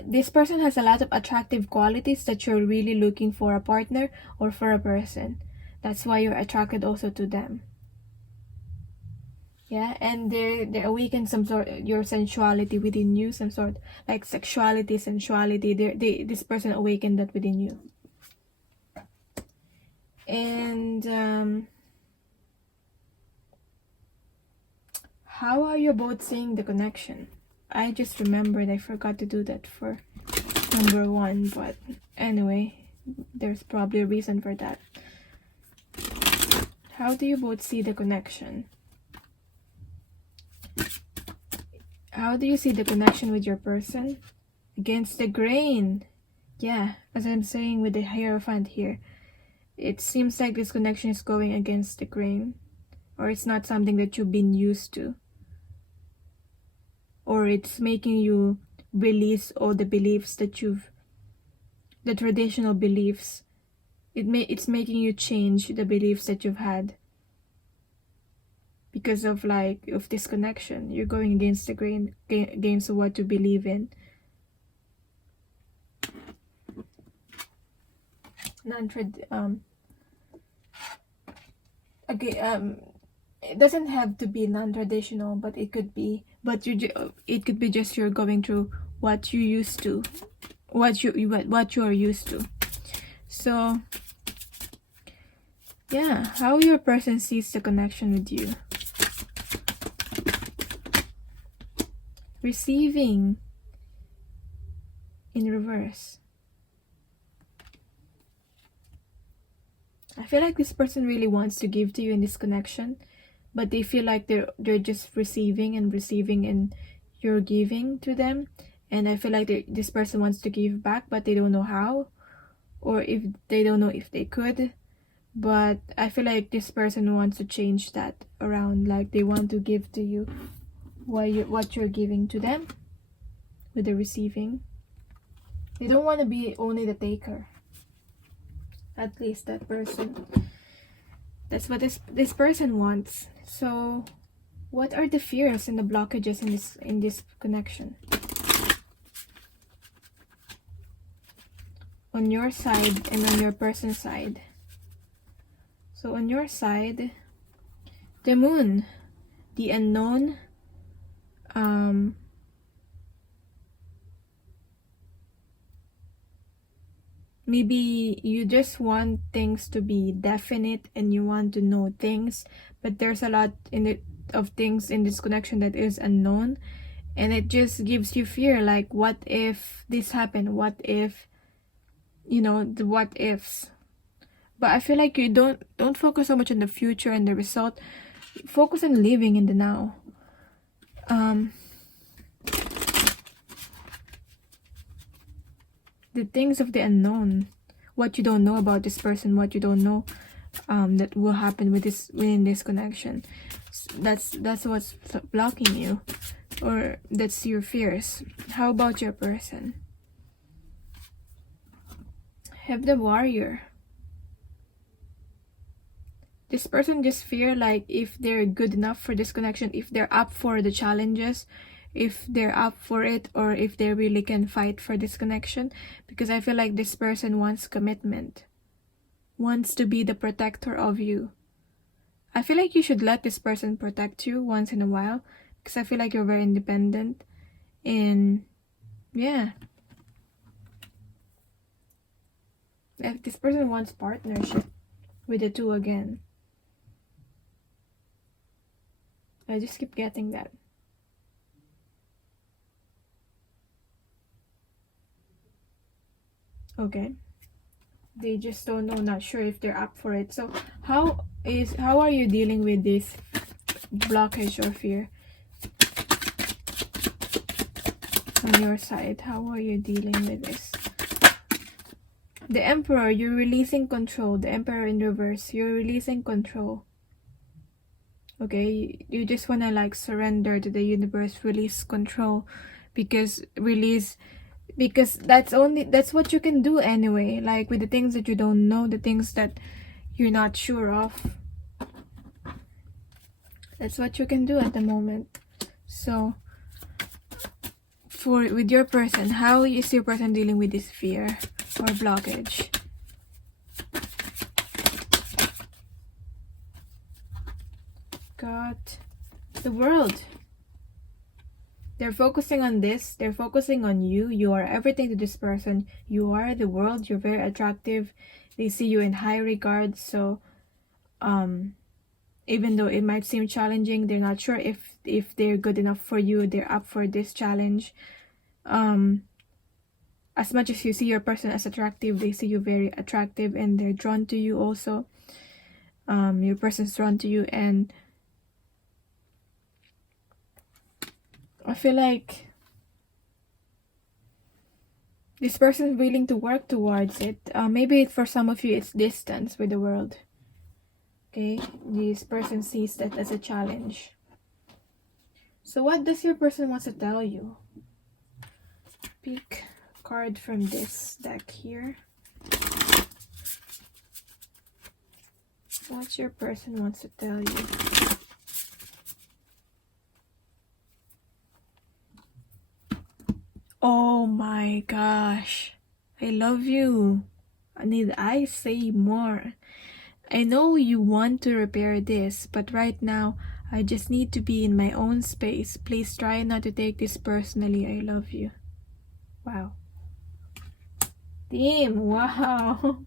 this person has a lot of attractive qualities that you're really looking for a partner or for a person. That's why you're attracted also to them. Yeah, and they awaken some sort of your sensuality within you, some sort like sexuality, sensuality. This person awakened that within you. And how are you both seeing the connection? I just remembered I forgot to do that for number 1, but anyway, there's probably a reason for that. How do you both see the connection? How do you see the connection with your person? Against the grain. Yeah, as I'm saying with the Hierophant here, it seems like this connection is going against the grain, or it's not something that you've been used to, or it's making you release all the beliefs that the traditional beliefs. It's making you change the beliefs that you've had because of this connection. You're going against the grain, against what you believe in. It doesn't have to be non-traditional, but it could be. But it could be just you're going through what you used to, what you are used to. So yeah, how your person sees the connection with you. Receiving in reverse. I feel like this person really wants to give to you in this connection, but they feel like they're just receiving and you're giving to them. And I feel like this person wants to give back, but they don't know how, or if they don't know if they could. But I feel like this person wants to change that around. Like they want to give to you what you're giving to them with the receiving. They don't want to be only the taker. At least that person. That's what this person wants. So what are the fears and the blockages in this connection? On your side and on your person's side. So on your side, the moon, the unknown, maybe you just want things to be definite and you want to know things, but there's a lot of things in this connection that is unknown, and it just gives you fear. Like, what if this happened? What if, the what ifs. But I feel like you don't focus so much on the future and the result. Focus on living in the now. The things of the unknown, what you don't know about this person, what you don't know that will happen within this connection. That's what's blocking you, or that's your fears. How about your person? Have the Warrior. This person just fear like if they're good enough for this connection, if they're up for the challenges, if they're up for it, or if they really can fight for this connection. Because I feel like this person wants commitment, wants to be the protector of you. I feel like you should let this person protect you once in a while, because I feel like you're very independent. And yeah, if this person wants partnership with the 2 again, I just keep getting that. Okay. They just don't know, not sure if they're up for it. So how are you dealing with this blockage or fear on your side? How are you dealing with this? The Emperor, you're releasing control. The Emperor in reverse, you're releasing control. Okay, you just want to like surrender to the universe, release control, because that's what you can do anyway, like with the things that you don't know, the things that you're not sure of. That's what you can do at the moment. So with your person, how is your person dealing with this fear or blockage? God, the World. They're focusing on this. They're focusing on you. You are everything to this person. You are the world. You're very attractive. They see you in high regard. So, even though it might seem challenging, they're not sure if they're good enough for you. They're up for this challenge. As much as you see your person as attractive, they see you very attractive, and they're drawn to you also. Your person's drawn to you, and I feel like this person is willing to work towards it. Maybe for some of you, it's distance with the world. Okay, this person sees that as a challenge. So what does your person want to tell you? Pick a card from this deck here. What your person wants to tell you? Oh my gosh, I love you. Need I say more? I know you want to repair this, but right now I just need to be in my own space. Please try not to take this personally. I love you. Wow. Damn, wow.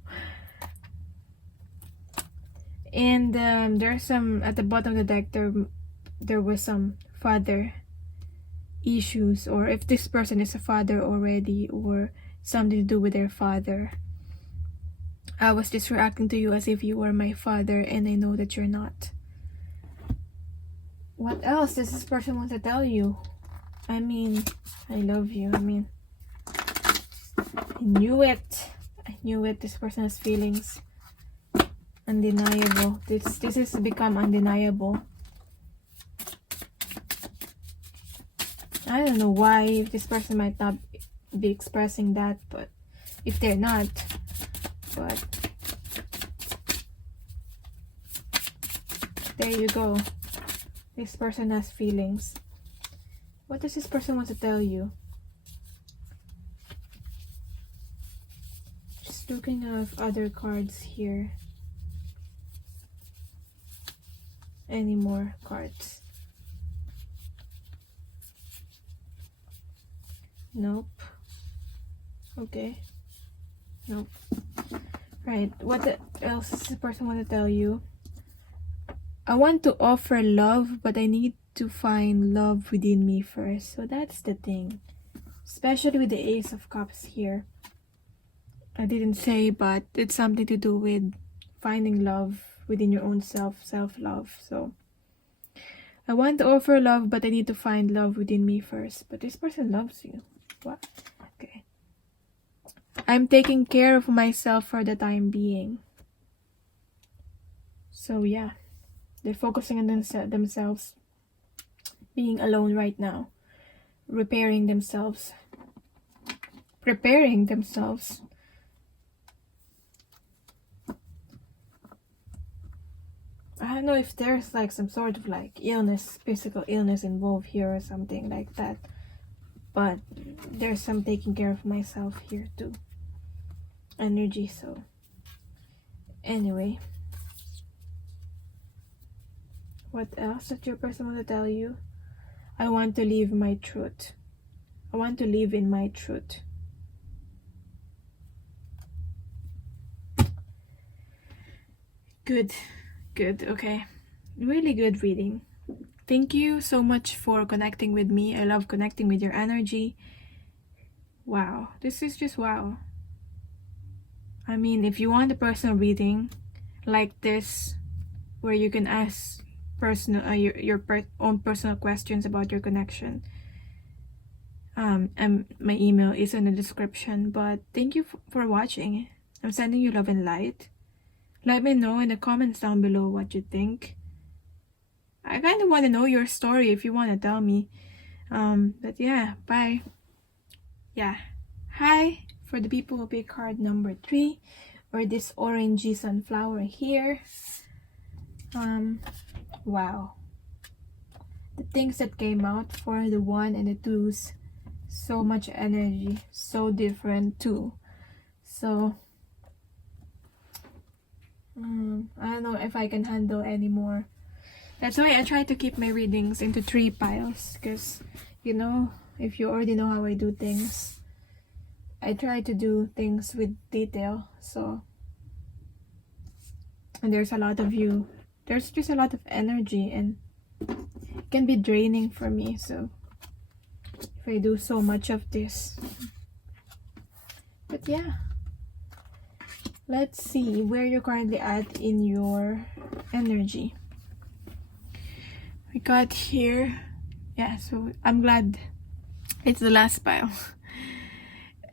And there's some at the bottom of the deck. There was some father issues, or if this person is a father already, or something to do with their father. I was just reacting to you as if you were my father, and I know that you're not. What else does this person want to tell you? I mean, I love you. I mean, I knew it. I knew it. This person has feelings. Undeniable. This has become undeniable. I don't know why this person might not be expressing that, but if they're not, but there you go. This person has feelings. What does this person want to tell you? Just looking at other cards here. Any more cards? Nope. Okay. Nope. Right. What else does this person want to tell you? I want to offer love, but I need to find love within me first. So that's the thing. Especially with the Ace of Cups here. I didn't say, but it's something to do with finding love within your own self-love. So I want to offer love, but I need to find love within me first. But this person loves you. What? Okay. I'm taking care of myself for the time being. So yeah, they're focusing on themselves, being alone right now, repairing themselves, preparing themselves. I don't know if there's like some sort of like illness, physical illness involved here or something like that. But there's some taking care of myself here too. Energy, so. Anyway. What else does your person want to tell you? I want to live my truth. I want to live in my truth. Good. Good, okay. Really good reading. Thank you so much for connecting with me. I love connecting with your energy. Wow, this is just wow. I mean, if you want a personal reading like this, where you can ask your own personal questions about your connection, and my email is in the description. But thank you for watching. I'm sending you love and light. Let me know in the comments down below what you think. I kind of want to know your story if you want to tell me. But yeah, bye. Yeah, hi for the people who pick card number 3, or this orangey sunflower here. Wow, the things that came out for the 1 and the 2s, so much energy, so different too. So I don't know if I can handle anymore. That's why I try to keep my readings into 3 piles, because you know, if you already know how I do things, I try to do things with detail. So, and there's a lot of you, there's just a lot of energy, and it can be draining for me. So if I do so much of this, but yeah, let's see where you're currently at in your energy. We got here, yeah, so I'm glad it's the last pile.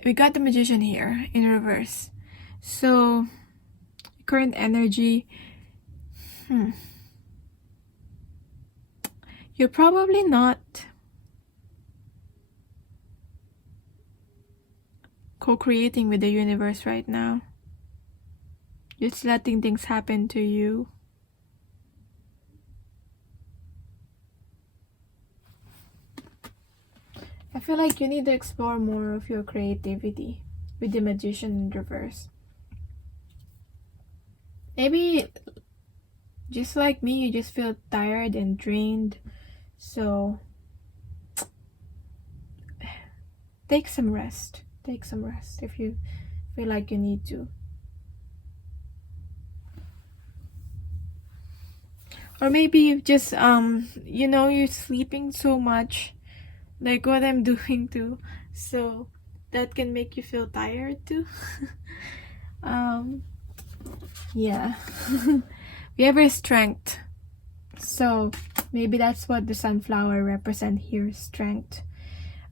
We got the Magician here in reverse. So current energy, you're probably not co-creating with the universe right now. Just letting things happen to you. I feel like you need to explore more of your creativity with the Magician in reverse. Maybe just like me, you just feel tired and drained. So take some rest. Take some rest if you feel like you need to. Or maybe you just you know, you're sleeping so much, like what I'm doing too, so that can make you feel tired too. Yeah. We have our strength, so maybe that's what the sunflower represent here, strength.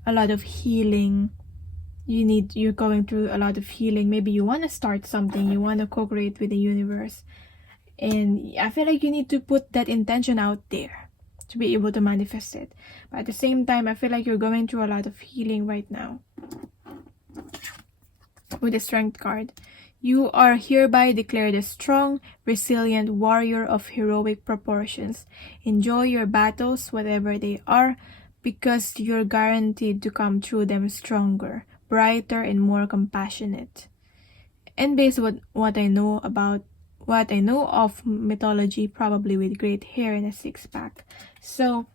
A lot of healing. You're going through a lot of healing. Maybe you want to start something, you want to co-create with the universe, and I feel like you need to put that intention out there to be able to manifest it. But at the same time, I feel like you're going through a lot of healing right now. With the Strength card, you are hereby declared a strong, resilient warrior of heroic proportions. Enjoy your battles, whatever they are, because you're guaranteed to come through them stronger, brighter, and more compassionate. And based on what I know of mythology, probably with great hair and a 6-pack. So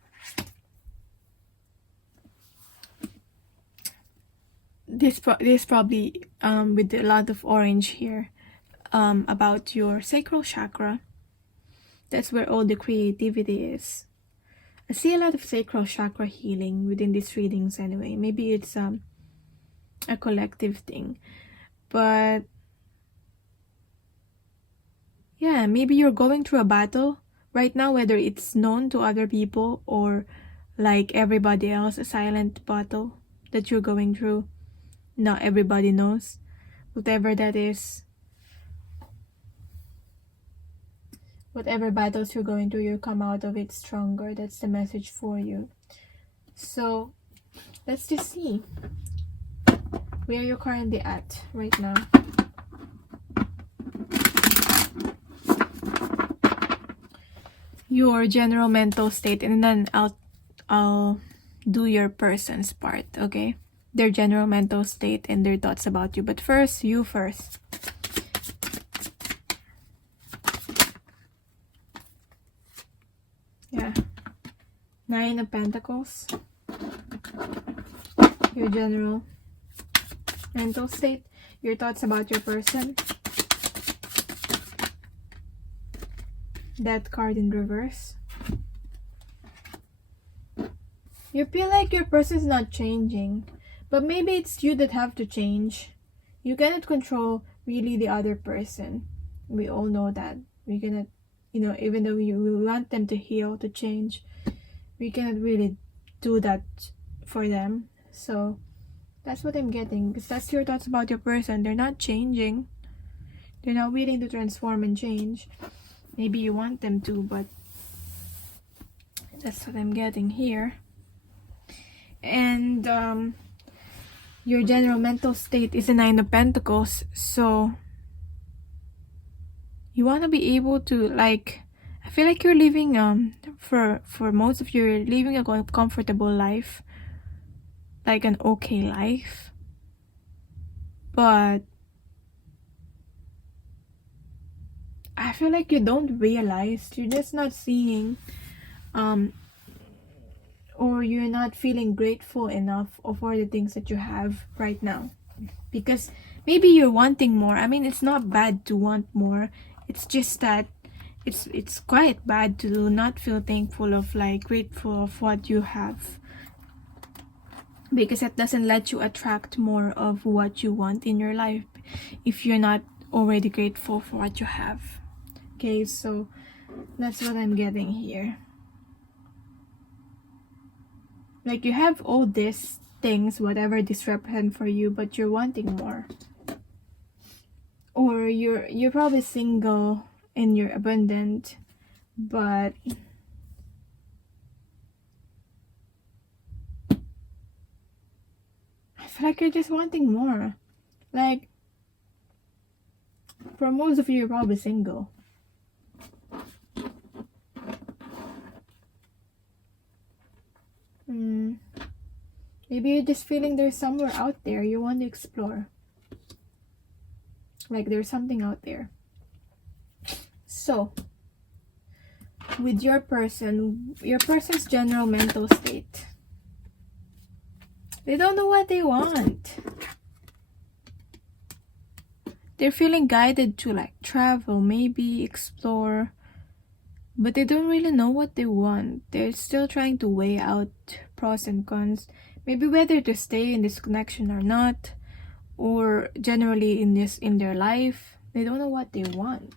this probably with a lot of orange here, about your sacral chakra. That's where all the creativity is. I see a lot of sacral chakra healing within these readings anyway. Maybe it's a collective thing, but yeah, maybe you're going through a battle right now, whether it's known to other people or like everybody else, a silent battle that you're going through. Not everybody knows. Whatever that is, whatever battles you're going through, you come out of it stronger. That's the message for you. So let's just see where you're currently at right now. Your general mental state, and then I'll do your person's part, okay? Their general mental state and their thoughts about you. But first, you first. Yeah. 9 of Pentacles. Your general mental state. Your thoughts about your person. That card in reverse. You feel like your person's not changing, but maybe it's you that have to change. You cannot control really the other person. We all know that. We cannot, even though we want them to heal, to change, we cannot really do that for them. So that's what I'm getting, because that's your thoughts about your person. They're not changing. They're not willing to transform and change. Maybe you want them to, but that's what I'm getting here. And your general mental state is a 9 of Pentacles, so you want to be able to, like, I feel like you're living for most of you, you're living a comfortable life, like an okay life, but I feel like you don't realize, you're just not seeing or you're not feeling grateful enough for the things that you have right now, because maybe you're wanting more. I mean, it's not bad to want more, it's just that it's quite bad to not feel thankful of, like, grateful of what you have, because it doesn't let you attract more of what you want in your life if you're not already grateful for what you have. Okay, so that's what I'm getting here. Like, you have all these things, whatever this represent for you, but you're wanting more. Or you're probably single and you're abundant, but I feel like you're just wanting more. Like, for most of you, you're probably single. Maybe you're just feeling there's somewhere out there you want to explore. Like, there's something out there. So, with your person's general mental state, they don't know what they want. They're feeling guided to, like, travel, maybe explore, but they don't really know what they want. They're still trying to weigh out pros and cons, maybe whether to stay in this connection or not, or generally in their life. They don't know what they want.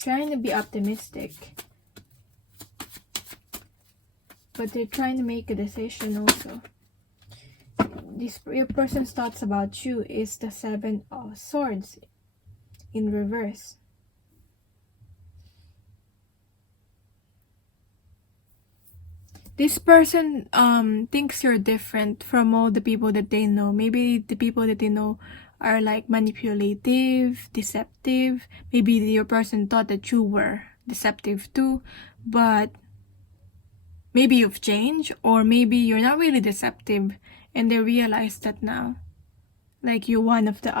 Trying to be optimistic, but they're trying to make a decision also. Your person's thoughts about you is the 7 of Swords in reverse. This person thinks you're different from all the people that they know. Maybe the people that they know are, like, manipulative, deceptive. Maybe your person thought that you were deceptive too, but maybe you've changed, or maybe you're not really deceptive and they realize that now. Like, you're one of the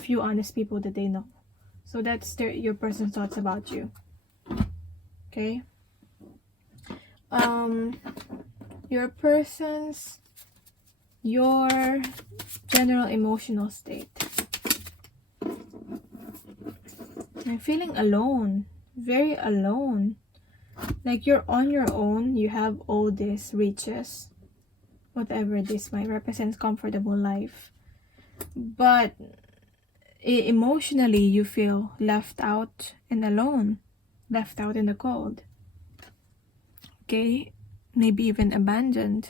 few honest people that they know. So that's your person's thoughts about you. Okay? Your general emotional state. I'm feeling alone, very alone. Like, you're on your own, you have all these riches, whatever this might represent, comfortable life, but emotionally you feel left out and alone, left out in the cold. Okay, maybe even abandoned.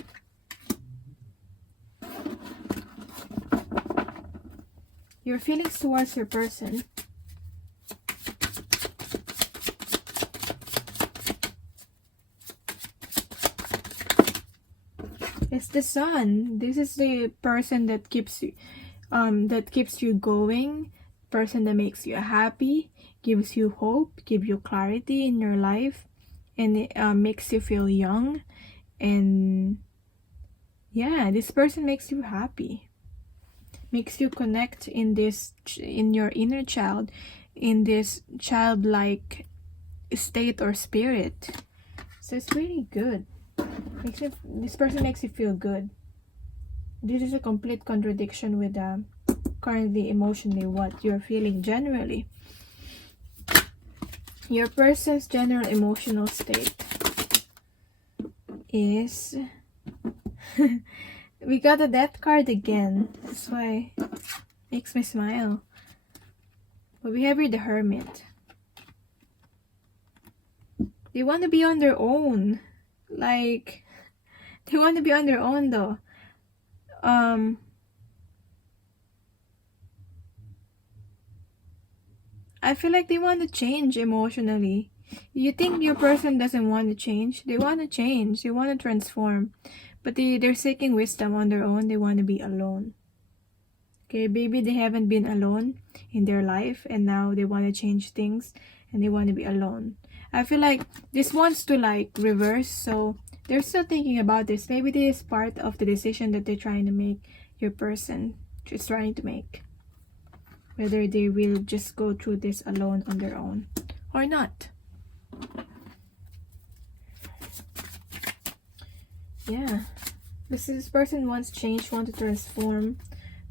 Your feelings towards your person. It's the Sun. This is the person that keeps you going, person that makes you happy, gives you hope, gives you clarity in your life, and it makes you feel young. And yeah, this person makes you happy, makes you connect in your inner child, in this childlike state or spirit. So it's really good. This person makes you feel good. This is a complete contradiction with currently emotionally what you're feeling generally. Your person's general emotional state. is we got a death card again. That's why it makes me smile. But we have here the Hermit. They want to be on their own. Like, they want to be on their own though. I feel like they want to change emotionally. You think your person doesn't want to change? They want to change. They want to transform. But they're seeking wisdom on their own. They want to be alone. Okay, maybe they haven't been alone in their life and now they want to change things and they want to be alone. I feel like this wants to like reverse, so they're still thinking about this. Maybe this is part of the decision that they're trying to make, your person is trying to make. Whether they will just go through this alone on their own or not. Yeah, this person wants change, wants to transform,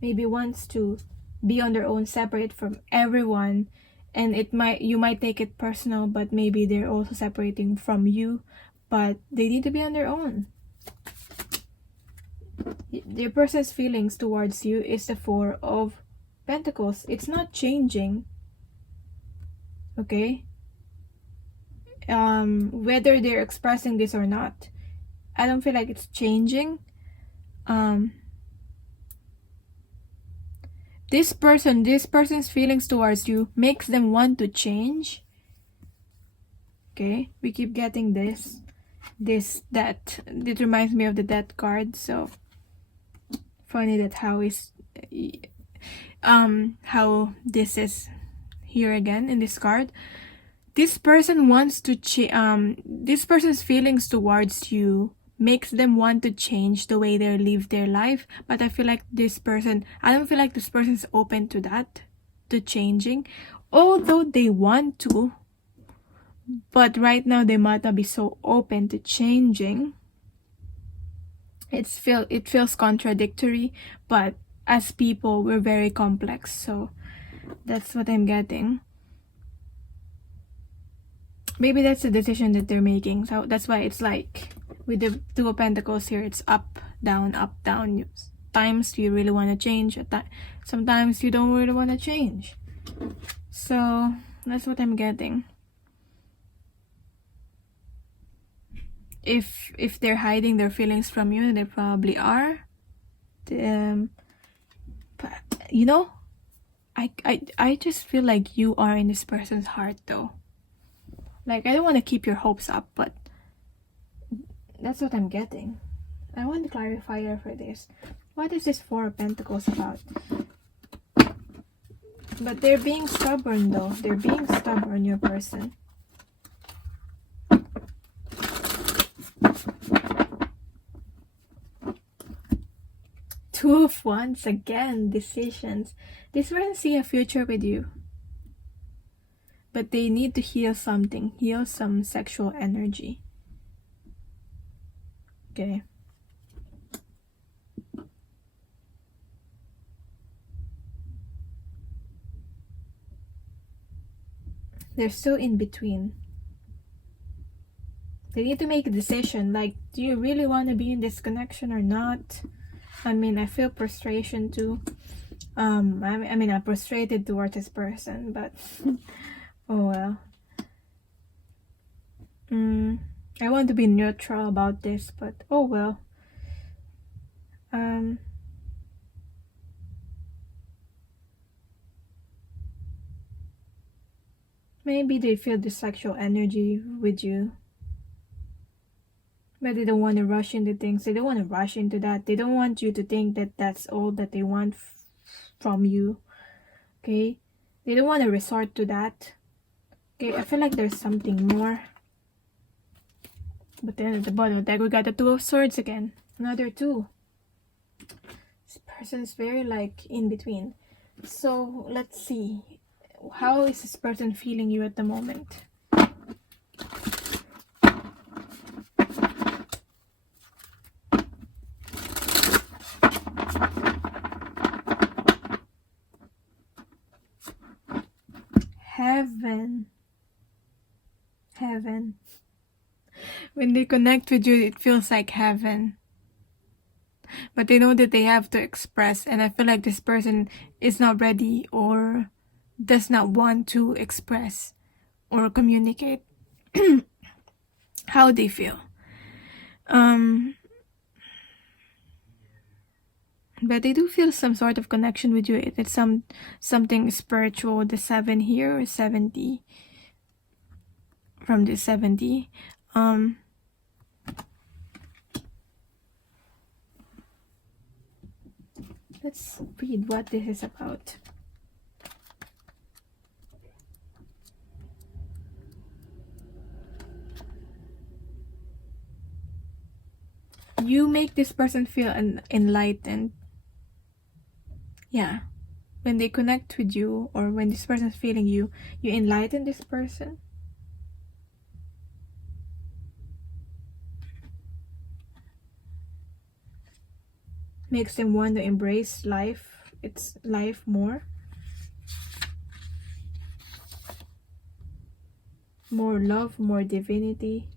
maybe wants to be on their own, separate from everyone, and you might take it personal, but maybe they're also separating from you, but they need to be on their own. Your person's feelings towards you is the Four of Pentacles. It's not changing. Okay? Whether they're expressing this or not, I don't feel like it's changing. This person's feelings towards you makes them want to change. Okay, we keep getting that. It reminds me of the Death card. So funny that how this is here again in this card. This person wants to this person's feelings towards you makes them want to change the way they live their life, but I feel like I don't feel like this person's open to that, to changing, although they want to, but right now they might not be so open to changing. It feels contradictory, but as people we're very complex, so that's what I'm getting. Maybe that's the decision that they're making, so that's why it's like with the Two of Pentacles here, it's up, down, up, down. Times you really want to change, sometimes you don't really want to change. So that's what I'm getting. If they're hiding their feelings from you, they probably are. But you know, I just feel like you are in this person's heart though. Like, I don't want to keep your hopes up, but that's what I'm getting. I want the clarifier for this. What is this Four of Pentacles about? But they're being stubborn though. They're being stubborn, your person. Two of Wands again, decisions. This person see a future with you. But they need to heal something. Heal some sexual energy. Okay. They're still in between. They need to make a decision. Like, do you really want to be in this connection or not? I mean, I feel frustration too. I mean, I'm frustrated towards this person, but oh well. I want to be neutral about this, but oh well. Maybe they feel the sexual energy with you, but they don't want to rush into things. They don't want to rush into that. They don't want you to think that that's all that they want from you. Okay, they don't want to resort to that. Okay, I feel like there's something more. But then at the bottom of the deck, we got the Two of Swords again. Another two. This person's very like in between. So let's see. How is this person feeling you at the moment? Heaven. When they connect with you, it feels like heaven. But they know that they have to express, and I feel like this person is not ready or does not want to express or communicate how they feel. But they do feel some sort of connection with you. It's something spiritual. The 7 here, or 70. From the 70. Let's read what this is about. You make this person feel enlightened. Yeah. When they connect with you, or when this person is feeling you, you enlighten this person. Makes them want to embrace life. It's life more. More love, more divinity.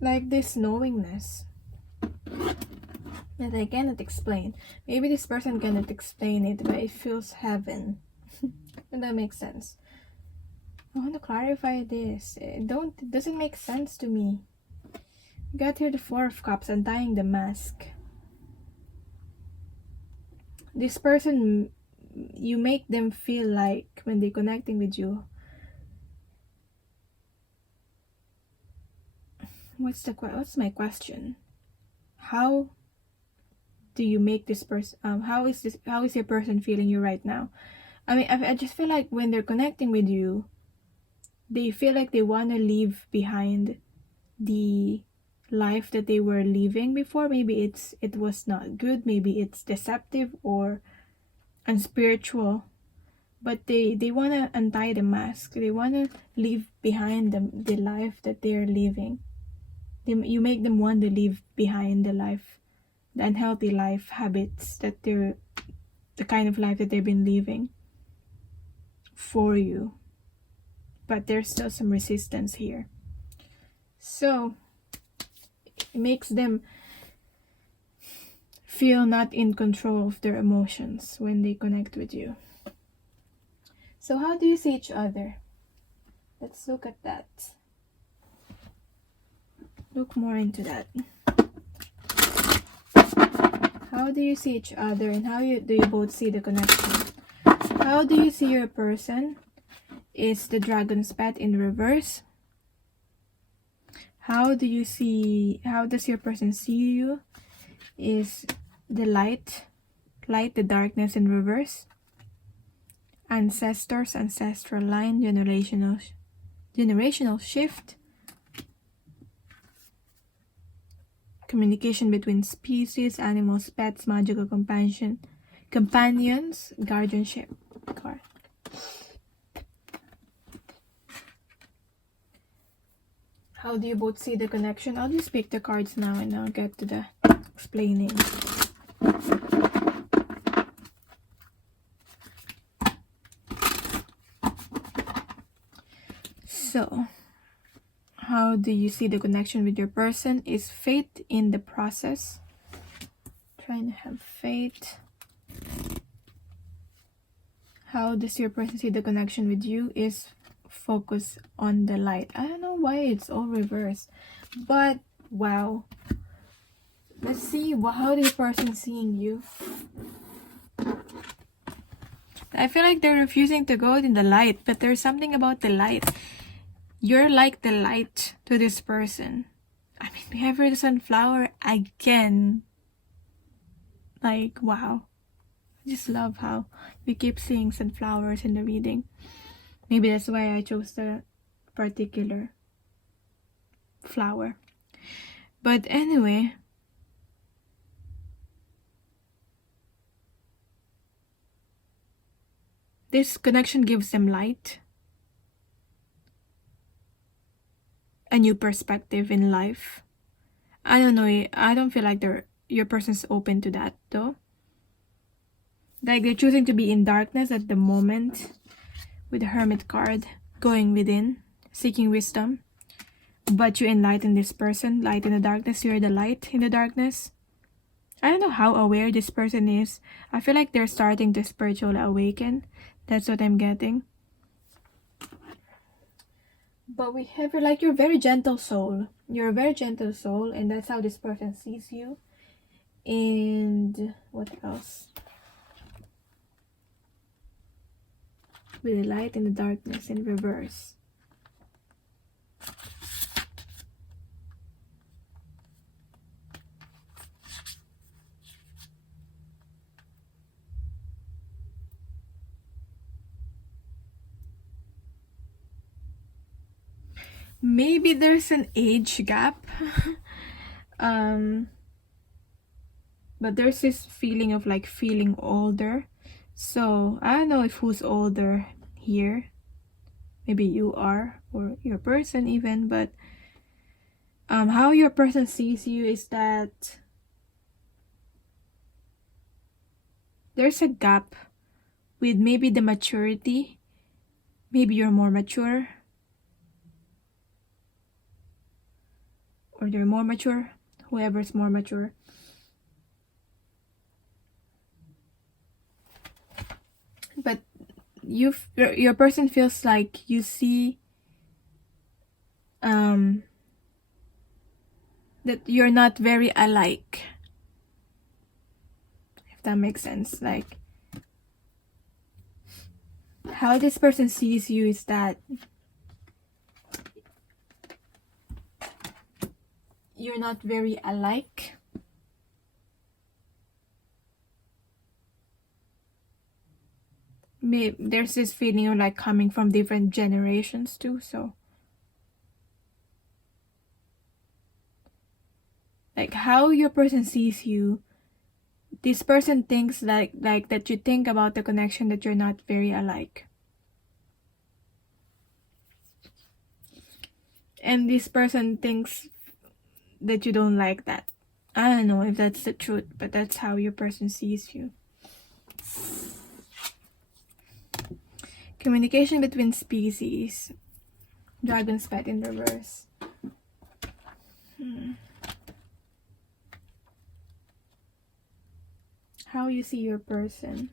Like this knowingness that I cannot explain. Maybe this person cannot explain it, but it feels heaven. And that makes sense. I want to clarify this. It doesn't make sense to me. You got here the 4 of Cups, untying the mask. This person, you make them feel like when they're connecting with you. What's my question? How do you make this person? How is your person feeling you right now? I mean, I just feel like when they're connecting with you, they feel like they want to leave behind the life that they were living before. Maybe it was not good. Maybe it's deceptive or unspiritual. But they want to untie the mask. They want to leave behind the life that they're living. You make them want to leave behind the unhealthy life habits that the kind of life that they've been living for you. But there's still some resistance here. So it makes them feel not in control of their emotions when they connect with you. So how do you see each other? Let's look at that. Look more into that. How do you see each other, and do you both see the connection? How do you see your person? Is the Dragon's Pet in reverse? How does your person see you? Is the light, the darkness in reverse? Ancestors, ancestral line, generational shift. Communication between species, animals, pets, magical companions, guardianship card. How do you both see the connection? I'll just pick the cards now and I'll get to the explaining. So, how do you see the connection with your person? Is faith in the process? Trying to have faith. How does your person see the connection with you? Is focus on the light. I don't know why it's all reversed, but wow. Let's see how the person seeing you. I feel like they're refusing to go in the light, but there's something about the light. You're like the light to this person. I mean, we have the sunflower again. Like, wow. I just love how we keep seeing sunflowers in the reading. Maybe that's why I chose the particular flower. But anyway, this connection gives them light, a new perspective in life. I don't know, I don't feel like they're your person's open to that though. Like they're choosing to be in darkness at the moment with the Hermit card, going within, seeking wisdom. But you enlighten this person, light in the darkness, you're the light in the darkness. I don't know how aware this person is. I feel like they're starting to spiritually awaken. That's what I'm getting. But we have, like, you're a very gentle soul. You're a very gentle soul, and that's how this person sees you. And what else? With the light and the darkness in reverse. Maybe there's an age gap. But there's this feeling of like feeling older. So I don't know if who's older here. Maybe you are, or your person even, but how your person sees you is that there's a gap with maybe the maturity. Maybe you're more mature, or they're more mature, whoever's more mature. But your person feels like you see that you're not very alike, if that makes sense. Like how this person sees you is that you're not very alike. There's this feeling of like coming from different generations too, so like how your person sees you, this person thinks like that you think about the connection that you're not very alike. And this person thinks that you don't like that. I don't know if that's the truth, but that's how your person sees you. Communication between species. Dragon's pet in reverse. How you see your person.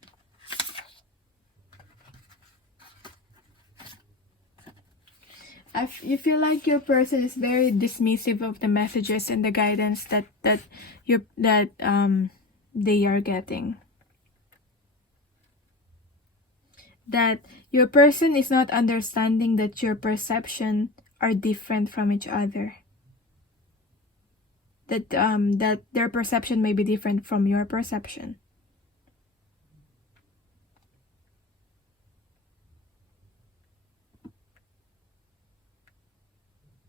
You feel like your person is very dismissive of the messages and the guidance that they are getting. That your person is not understanding that your perception are different from each other. That that their perception may be different from your perception.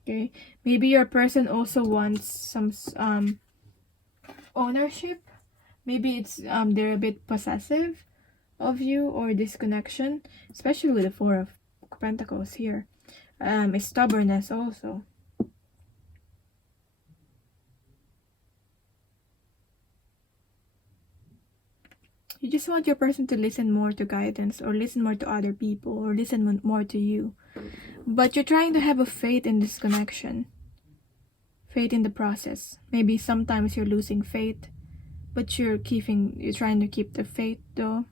Okay, maybe your person also wants some ownership. Maybe it's they're a bit possessive of you, or disconnection, especially with the Four of Pentacles here. Stubbornness also. You just want your person to listen more to guidance, or listen more to other people, or listen more to you. But you're trying to have a faith in this connection. Faith in the process. Maybe sometimes you're losing faith, but you're trying to keep the faith though.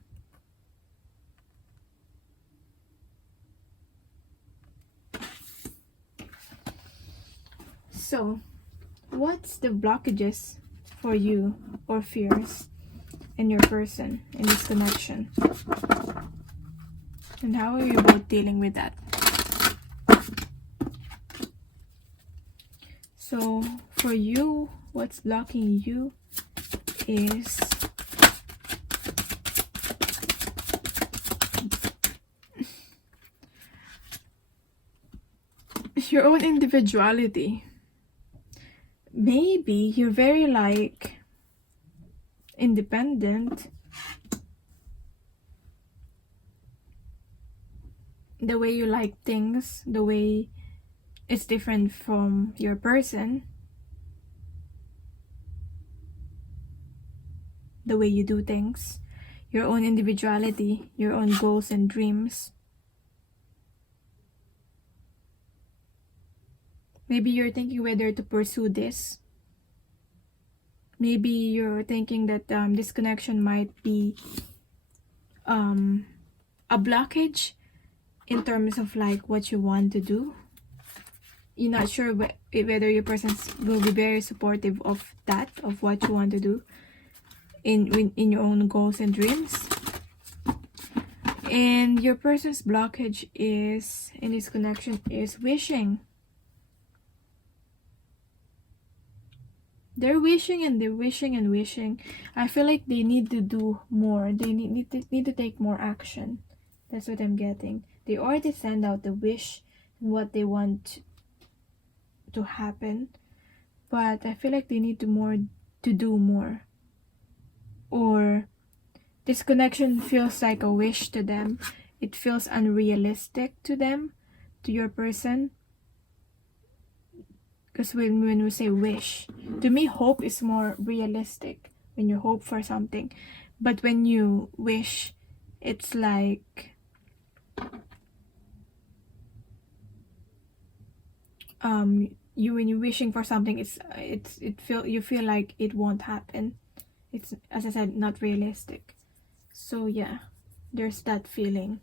So, what's the blockages for you, or fears, in your person, in this connection? And how are you both dealing with that? So, for you, what's blocking you is your own individuality. Maybe you're very like independent. The way you like things, the way it's different from your person. the way you do things, your own individuality, your own goals and dreams. Maybe you're thinking whether to pursue this. Maybe you're thinking that this connection might be a blockage in terms of like what you want to do. You're not sure whether your person will be very supportive of that, of what you want to do in your own goals and dreams. And your person's blockage is in this connection is wishing. They're wishing and they're wishing and wishing. I feel like they need to do more. They need to take more action. That's what I'm getting. They already send out the wish and what they want to happen, but I feel like they need to do more. Or this connection feels like a wish to them. It feels unrealistic to them, to your person. Because when we say wish, to me hope is more realistic when you hope for something. But when you wish, it's like when you're wishing for something, you feel like it won't happen. It's, as I said, not realistic. So yeah, there's that feeling.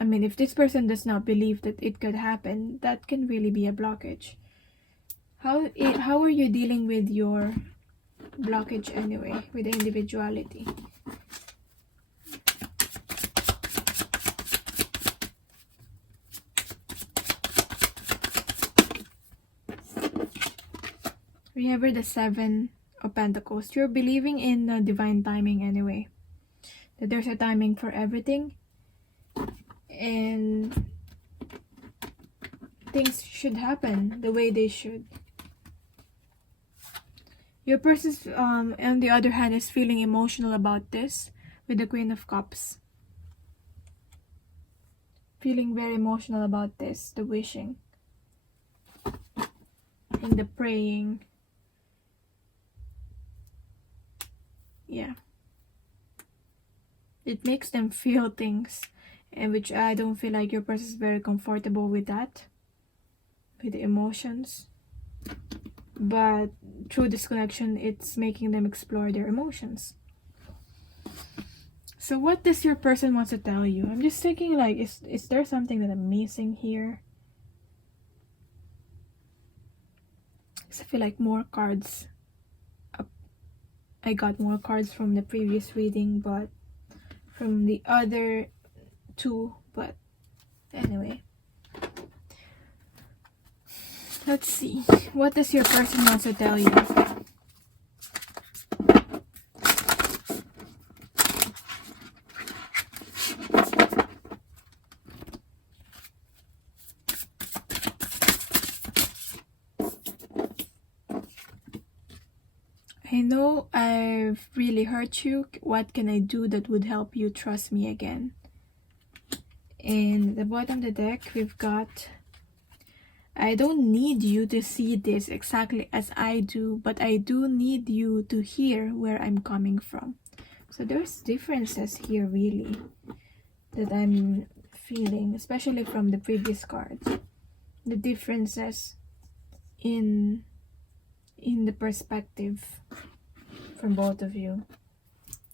I mean, if this person does not believe that it could happen, that can really be a blockage. How are you dealing with your blockage anyway, with the individuality? We have the 7 of Pentacles. You're believing in divine timing anyway. That there's a timing for everything. And things should happen the way they should. Your person, on the other hand, is feeling emotional about this with the Queen of Cups. Feeling very emotional about this, the wishing and the praying. Yeah. It makes them feel things, and which I don't feel like your person is very comfortable with that, with the emotions. But through this connection, it's making them explore their emotions. So what does your person want to tell you? I'm just thinking, like, is there something that I'm missing here? I feel like more cards. I got more cards from the previous reading, but from the other 2, but anyway. Let's see. What does your person want to tell you? I know I've really hurt you. What can I do that would help you trust me again? In the bottom of the deck, we've got, I don't need you to see this exactly as I do, but I do need you to hear where I'm coming from. So there's differences here really that I'm feeling, especially from the previous cards. The differences in the perspective from both of you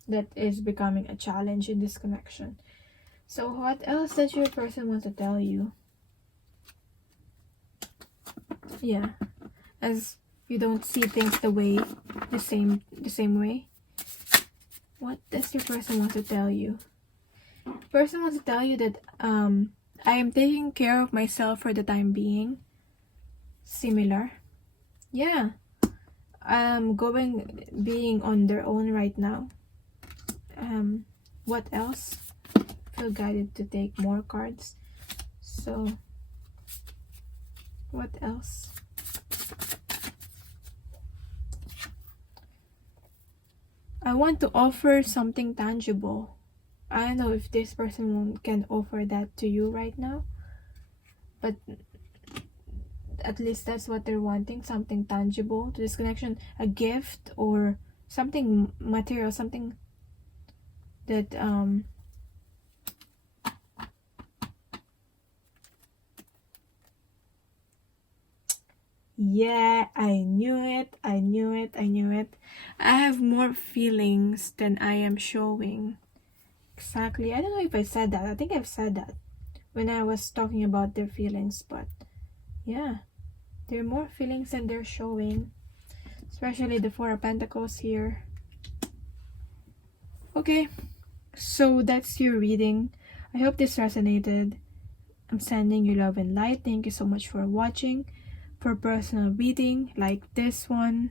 that is becoming a challenge in this connection. So what else does your person want to tell you? Yeah, as you don't see things the same way. What does your person want to tell you? Person wants to tell you that I am taking care of myself for the time being. Similar. Yeah. Being on their own right now. What else? Feel guided to take more cards. So what else? I want to offer something tangible. I don't know if this person can offer that to you right now, but at least that's what they're wanting, something tangible to this connection, a gift or something material, something that yeah, I knew it. I have more feelings than I am showing. Exactly. I don't know if I said that. I think I've said that when I was talking about their feelings, but yeah, there are more feelings than they're showing, especially the Four of Pentacles here. Okay, so that's your reading. I hope this resonated. I'm sending you love and light. Thank you so much for watching. For personal reading like this one,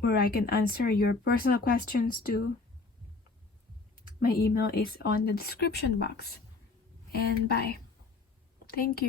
where I can answer your personal questions too, my email is on the description box. And bye. Thank you.